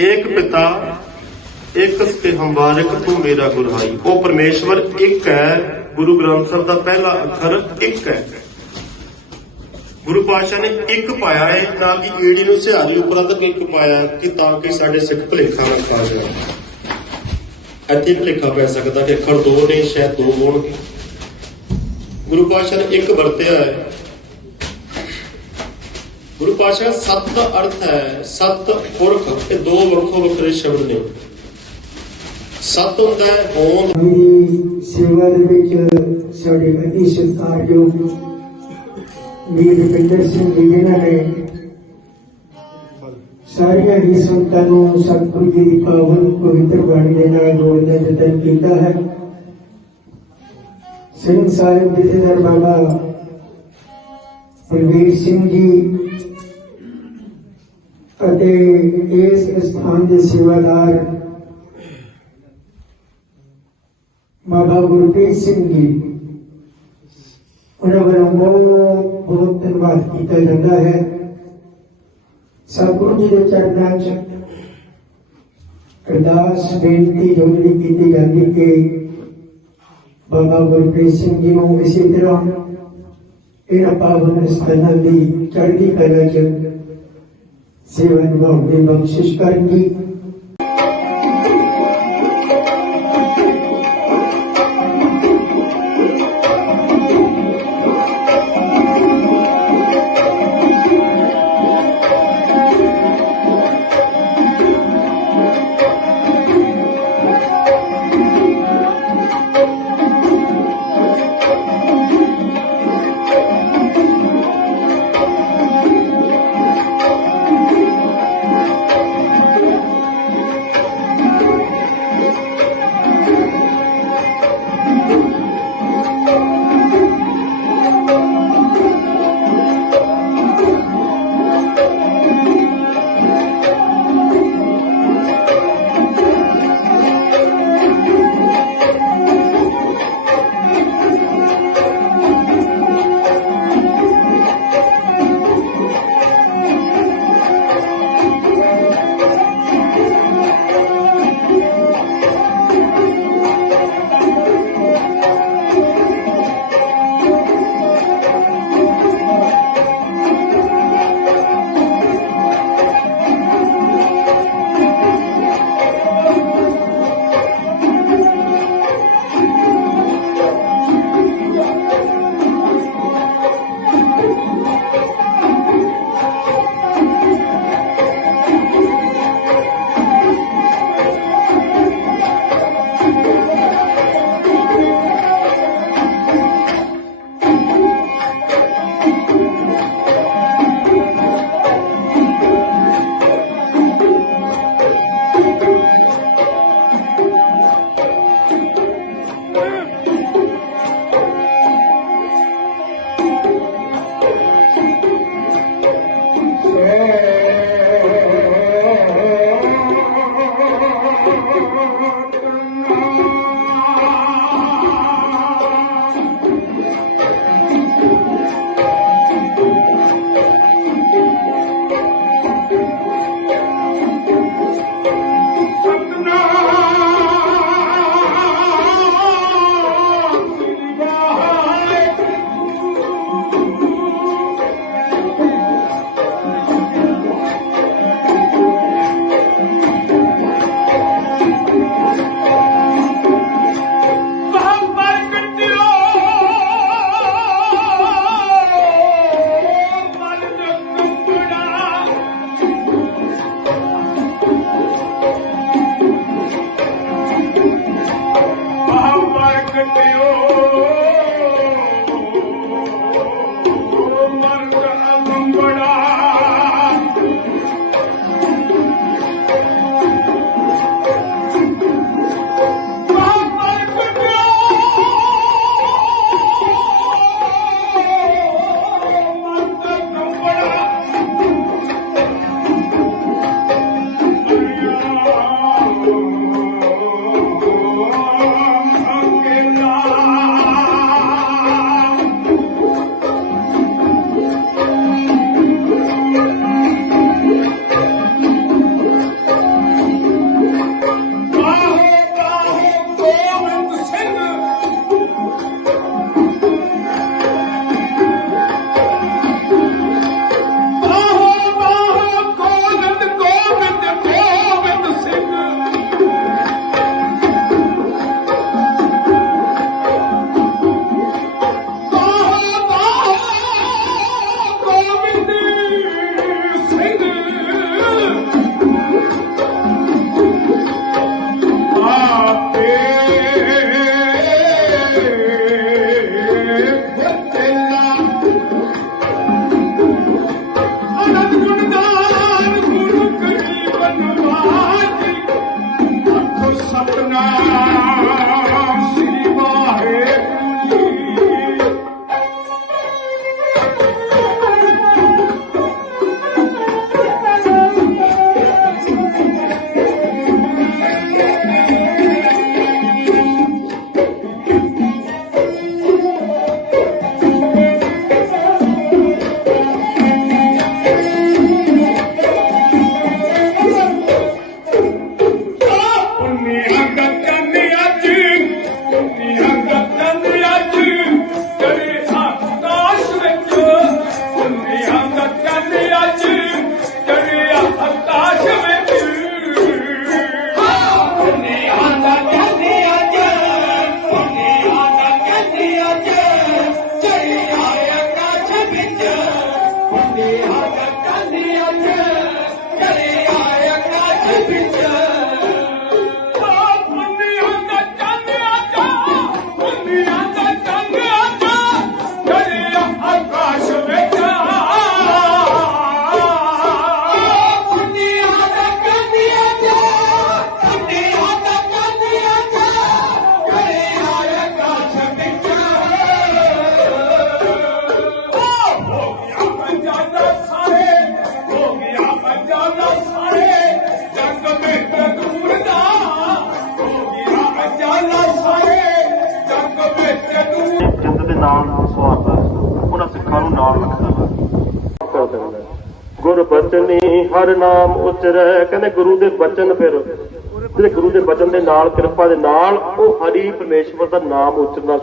ਏਕ ਪਿਤਾ ਇੱਕ ਤੇ ਹੰਵਾਰਿਕ ਤੂੰ ਮੇਰਾ ਗੁਰਹਾਈ। ਉਹ ਪਰਮੇਸ਼ਵਰ ਇੱਕ ਹੈ। ਗੁਰੂ ਗ੍ਰੰਥ ਸਾਹਿਬ ਦਾ ਪਹਿਲਾ ਅੱਖਰ ਇੱਕ ਹੈ। ਗੁਰੂ ਪਾਤਸ਼ਾਹ ਨੇ ਇੱਕ ਪਾਇਆ ਹੈ, ਨਾ ਕਿ ਈੜੀ ਨੂੰ ਸਿਹਾਰੀ ਉਪਰੰਤ ਇੱਕ ਪਾਇਆ ਕਿ ਤਾਂ ਕਿ ਸਾਡੇ ਸਿੱਖ ਭੁਲੇਖਾ ਨਾ ਪਾ ਜਾਣ। ਇੱਥੇ ਭੁਲੇਖਾ ਪੈ ਸਕਦਾ ਕਿ ਅੱਖਰ 2 ਨੇ, ਸ਼ਾਇਦ 2 ਹੋਣਗੇ। ਗੁਰੂ ਪਾਤਸ਼ਾਹ ਨੇ ਇੱਕ ਵਰਤਿਆ ਹੈ। ਗੁਰੂ ਪਾਤਸ਼ਾਹ ਸਤ ਦਾ ਅਰਥ ਹੈ ਸਤ ਪੁਰਖ, ਇਹ 2 ਵੱਖੋ ਵੱਖਰੇ ਸ਼ਬਦ ਨੇ। ਸਤ ਹੁੰਦਾ ਹੈ ਹੋਂਦ। ਮੇਰੀ ਸੇਵਾ ਦੇ ਵਿੱਚ ਸਾਡੇ ਅਤੀ ਸਤਿਕਾਰਯੋਗ ਵੀਰ ਰੁਪਿੰਦਰ ਸਿੰਘ ਜੀ ਜਿਨ੍ਹਾਂ ਨੇ ਸਾਰੀਆਂ ਹੀ ਸੰਗਤਾਂ ਨੂੰ ਸਤਿਗੁਰੂ ਜੀ ਦੀ ਪਾਵਨ ਪਵਿੱਤਰ ਬਾਣੀ ਦੇ ਨਾਲ ਜੋੜਨ ਦਾ ਯਤਨ ਕੀਤਾ ਹੈ। ਸਿੰਘ ਸਾਹਿਬ ਜਥੇਦਾਰ ਬਾਬਾ ਬਲਵੀਰ ਸਿੰਘ ਜੀ ਅਤੇ ਇਸ ਸਥਾਨ ਦੇ ਸੇਵਾਦਾਰ ਬਾਬਾ ਗੁਰਪ੍ਰੀਤ ਸਿੰਘ ਜੀ, ਉਹਨਾਂ ਵੱਲੋਂ ਬਹੁਤ ਧੰਨਵਾਦ ਕੀਤਾ ਜਾਂਦਾ ਹੈ। ਸਤਿਗੁਰੂ ਜੀ ਦੇ ਚਰਨਾਂ 'ਚ ਅਰਦਾਸ ਬੇਨਤੀ ਜਿਹੜੀ ਕੀਤੀ ਜਾਂਦੀ ਕਿ ਬਾਬਾ ਗੁਰਪ੍ਰੀਤ ਸਿੰਘ ਜੀ ਨੂੰ ਇਸੇ ਤਰ੍ਹਾਂ ਇਹਨਾਂ ਪਾਵਨ ਸਥਾਨਾਂ ਦੀ ਚੜ੍ਹਦੀ ਕਲਾ 'ਚ ਸੇਵਾ ਨਿਭਾਉਣ ਦੀ ਬਖਸ਼ਿਸ਼ ਕਰਨ ਦੀ। ਕਟਿਓ ਮਰਦ ਬੰਬੜਾ ਗੁਰ ਬਚਨੀ ਹਰ ਨਾਮ ਉਚਰੈ। ਕਹਿੰਦੇ ਗੁਰੂ ਦੇ ਬਚਨ, ਫਿਰ ਜਿਹੜੇ ਗੁਰੂ ਦੇ ਬਚਨ ਦੇ ਨਾਲ, ਕਿਰਪਾ ਦੇ ਨਾਲ ਉਹ ਹਰੀ ਪਰਮੇਸ਼ਵਰ ਦਾ ਨਾਮ ਉਚਰਨਾ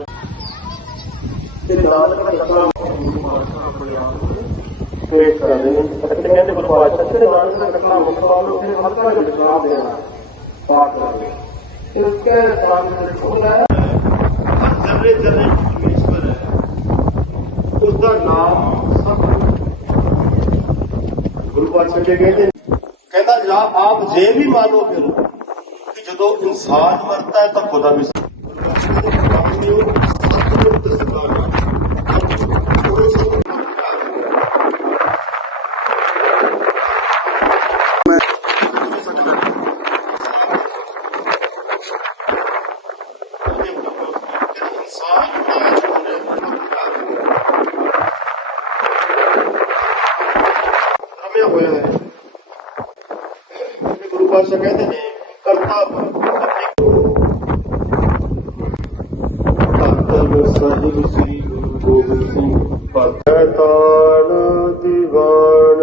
ਪੇਸ਼ ਕਰਦੇ ਨੇ। ਕਹਿੰਦੇ ਗੁਰੂ ਪਾਤਸ਼ਾਹ ਜਿਹੜੇ ਨਾਨਕ ਦਾ ਰਖਣਾ ਮੁਕਤਾ ਨੂੰ ਫਿਰ ਹਲਕਾ ਜਿਹਾ ਵਿਚਾਰ ਦੇਣਾ ਪਾਠ ਕਰਦੇ। ਇਸਕੇ ਸਾਹਮਣੇ ਖੋਲਾ ਹੈ ਜਰਰੇ ਜਰਰੇ ਪਰਮੇਸ਼ਵਰ ਹੈ, ਉਸਦਾ ਨਾਮ ਸਭ ਗੁਰੂ ਪਾਤਸ਼ਾਹ ਜੀ ਕਹਿੰਦਾ ਜਾਂ ਆਪ ਜੇ ਵੀ ਮਾਨੋ ਫਿਰ ਕਿ ਜਦੋਂ ਇਨਸਾਨ ਮਰਦਾ ਹੈ ਤਾਂ ਖੁਦਾ ਵੀ ਹੋਇਆ ਹੈ। ਗੁਰੂ ਪਾਤਸ਼ਾਹ ਕਹਿੰਦੇ ਨੇ ਕਰਤਾ ਸਾਹਿਬ ਸ੍ਰੀ ਗੁਰੂ ਗੋਬਿੰਦ ਸਿੰਘ ਤਾਣ ਦੀਵਾਨ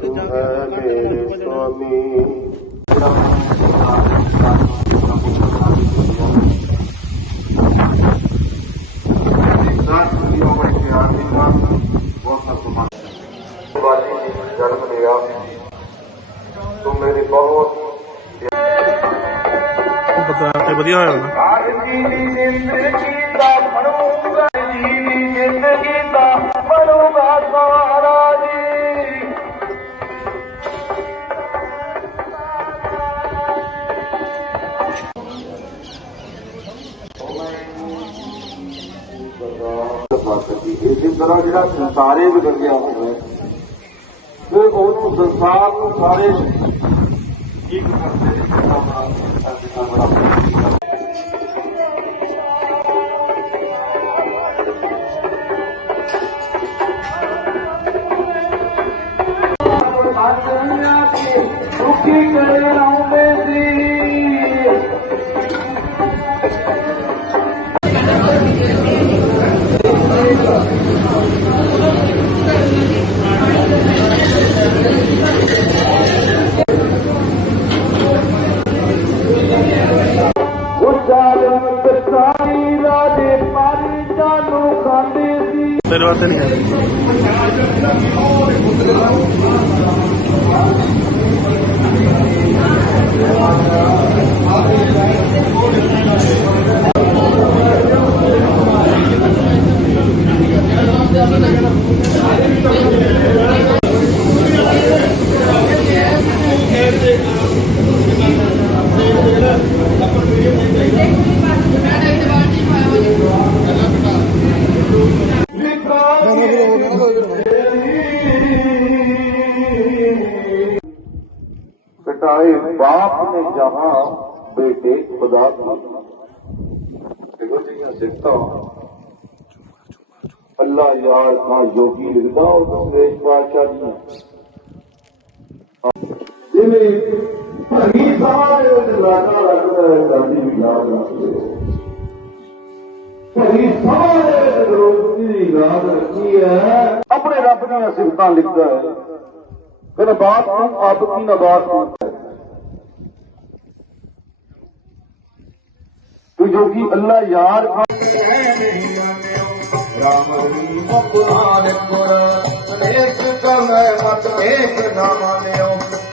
ਤੂੰ ਹੈ ਮੇਰੇ ਸੁਆਮੀ। ਜਨਮ ਲਿਆ ਤੂੰ ਮੇਰੀ ਬਹੁਤ ਵਧੀਆ ਹੋਇਆ ਹੋਣਾ। ਜ਼ਿੰਦਗੀ ਦਾ ਬਣੂਗਾ, ਜ਼ਿੰਦਗੀ ਦਾ ਬਣੂਗਾ ਸਹਾਰਾ ਜੀ। ਇਸੇ ਤਰ੍ਹਾਂ ਜਿਹੜਾ ਸੰਸਾਰੇ ਵਿਗੜਿਆ ਹੋਵੇ ਤੇ ਉਹਨੂੰ ਸੰਸਾਰ ਨੂੰ ਸਾਰੇ ਠੀਕ ਕਰਦੇ ਦੁਖੀ ਕਰੇ ਆਉਂਦੇ ਸੀ ਰਾਜੇ ਪਾਰੀ ਜਾਨੂੰ ਖਾਂਦੇ ਸੀ ਮੇਰੇ ਵਾਸਤੇ ਨਹੀਂ ਹੈ पिटाए बाप ने जहां बेटे खुदा की देखो जी सिखता अल्लाह यार खां योगी लिखदा और सुरेश बादशाह जी जिन्हें भरी सारे लाना लगता है गांधी भी याद रखते भरी सारे रोजी याद रखी है अपने रब ने सिफतां लिखता है फिर बात आपकी नबात तो जो कि अल्लाह यार राम पुराण पुर अनेक कम मत एक न मान्यो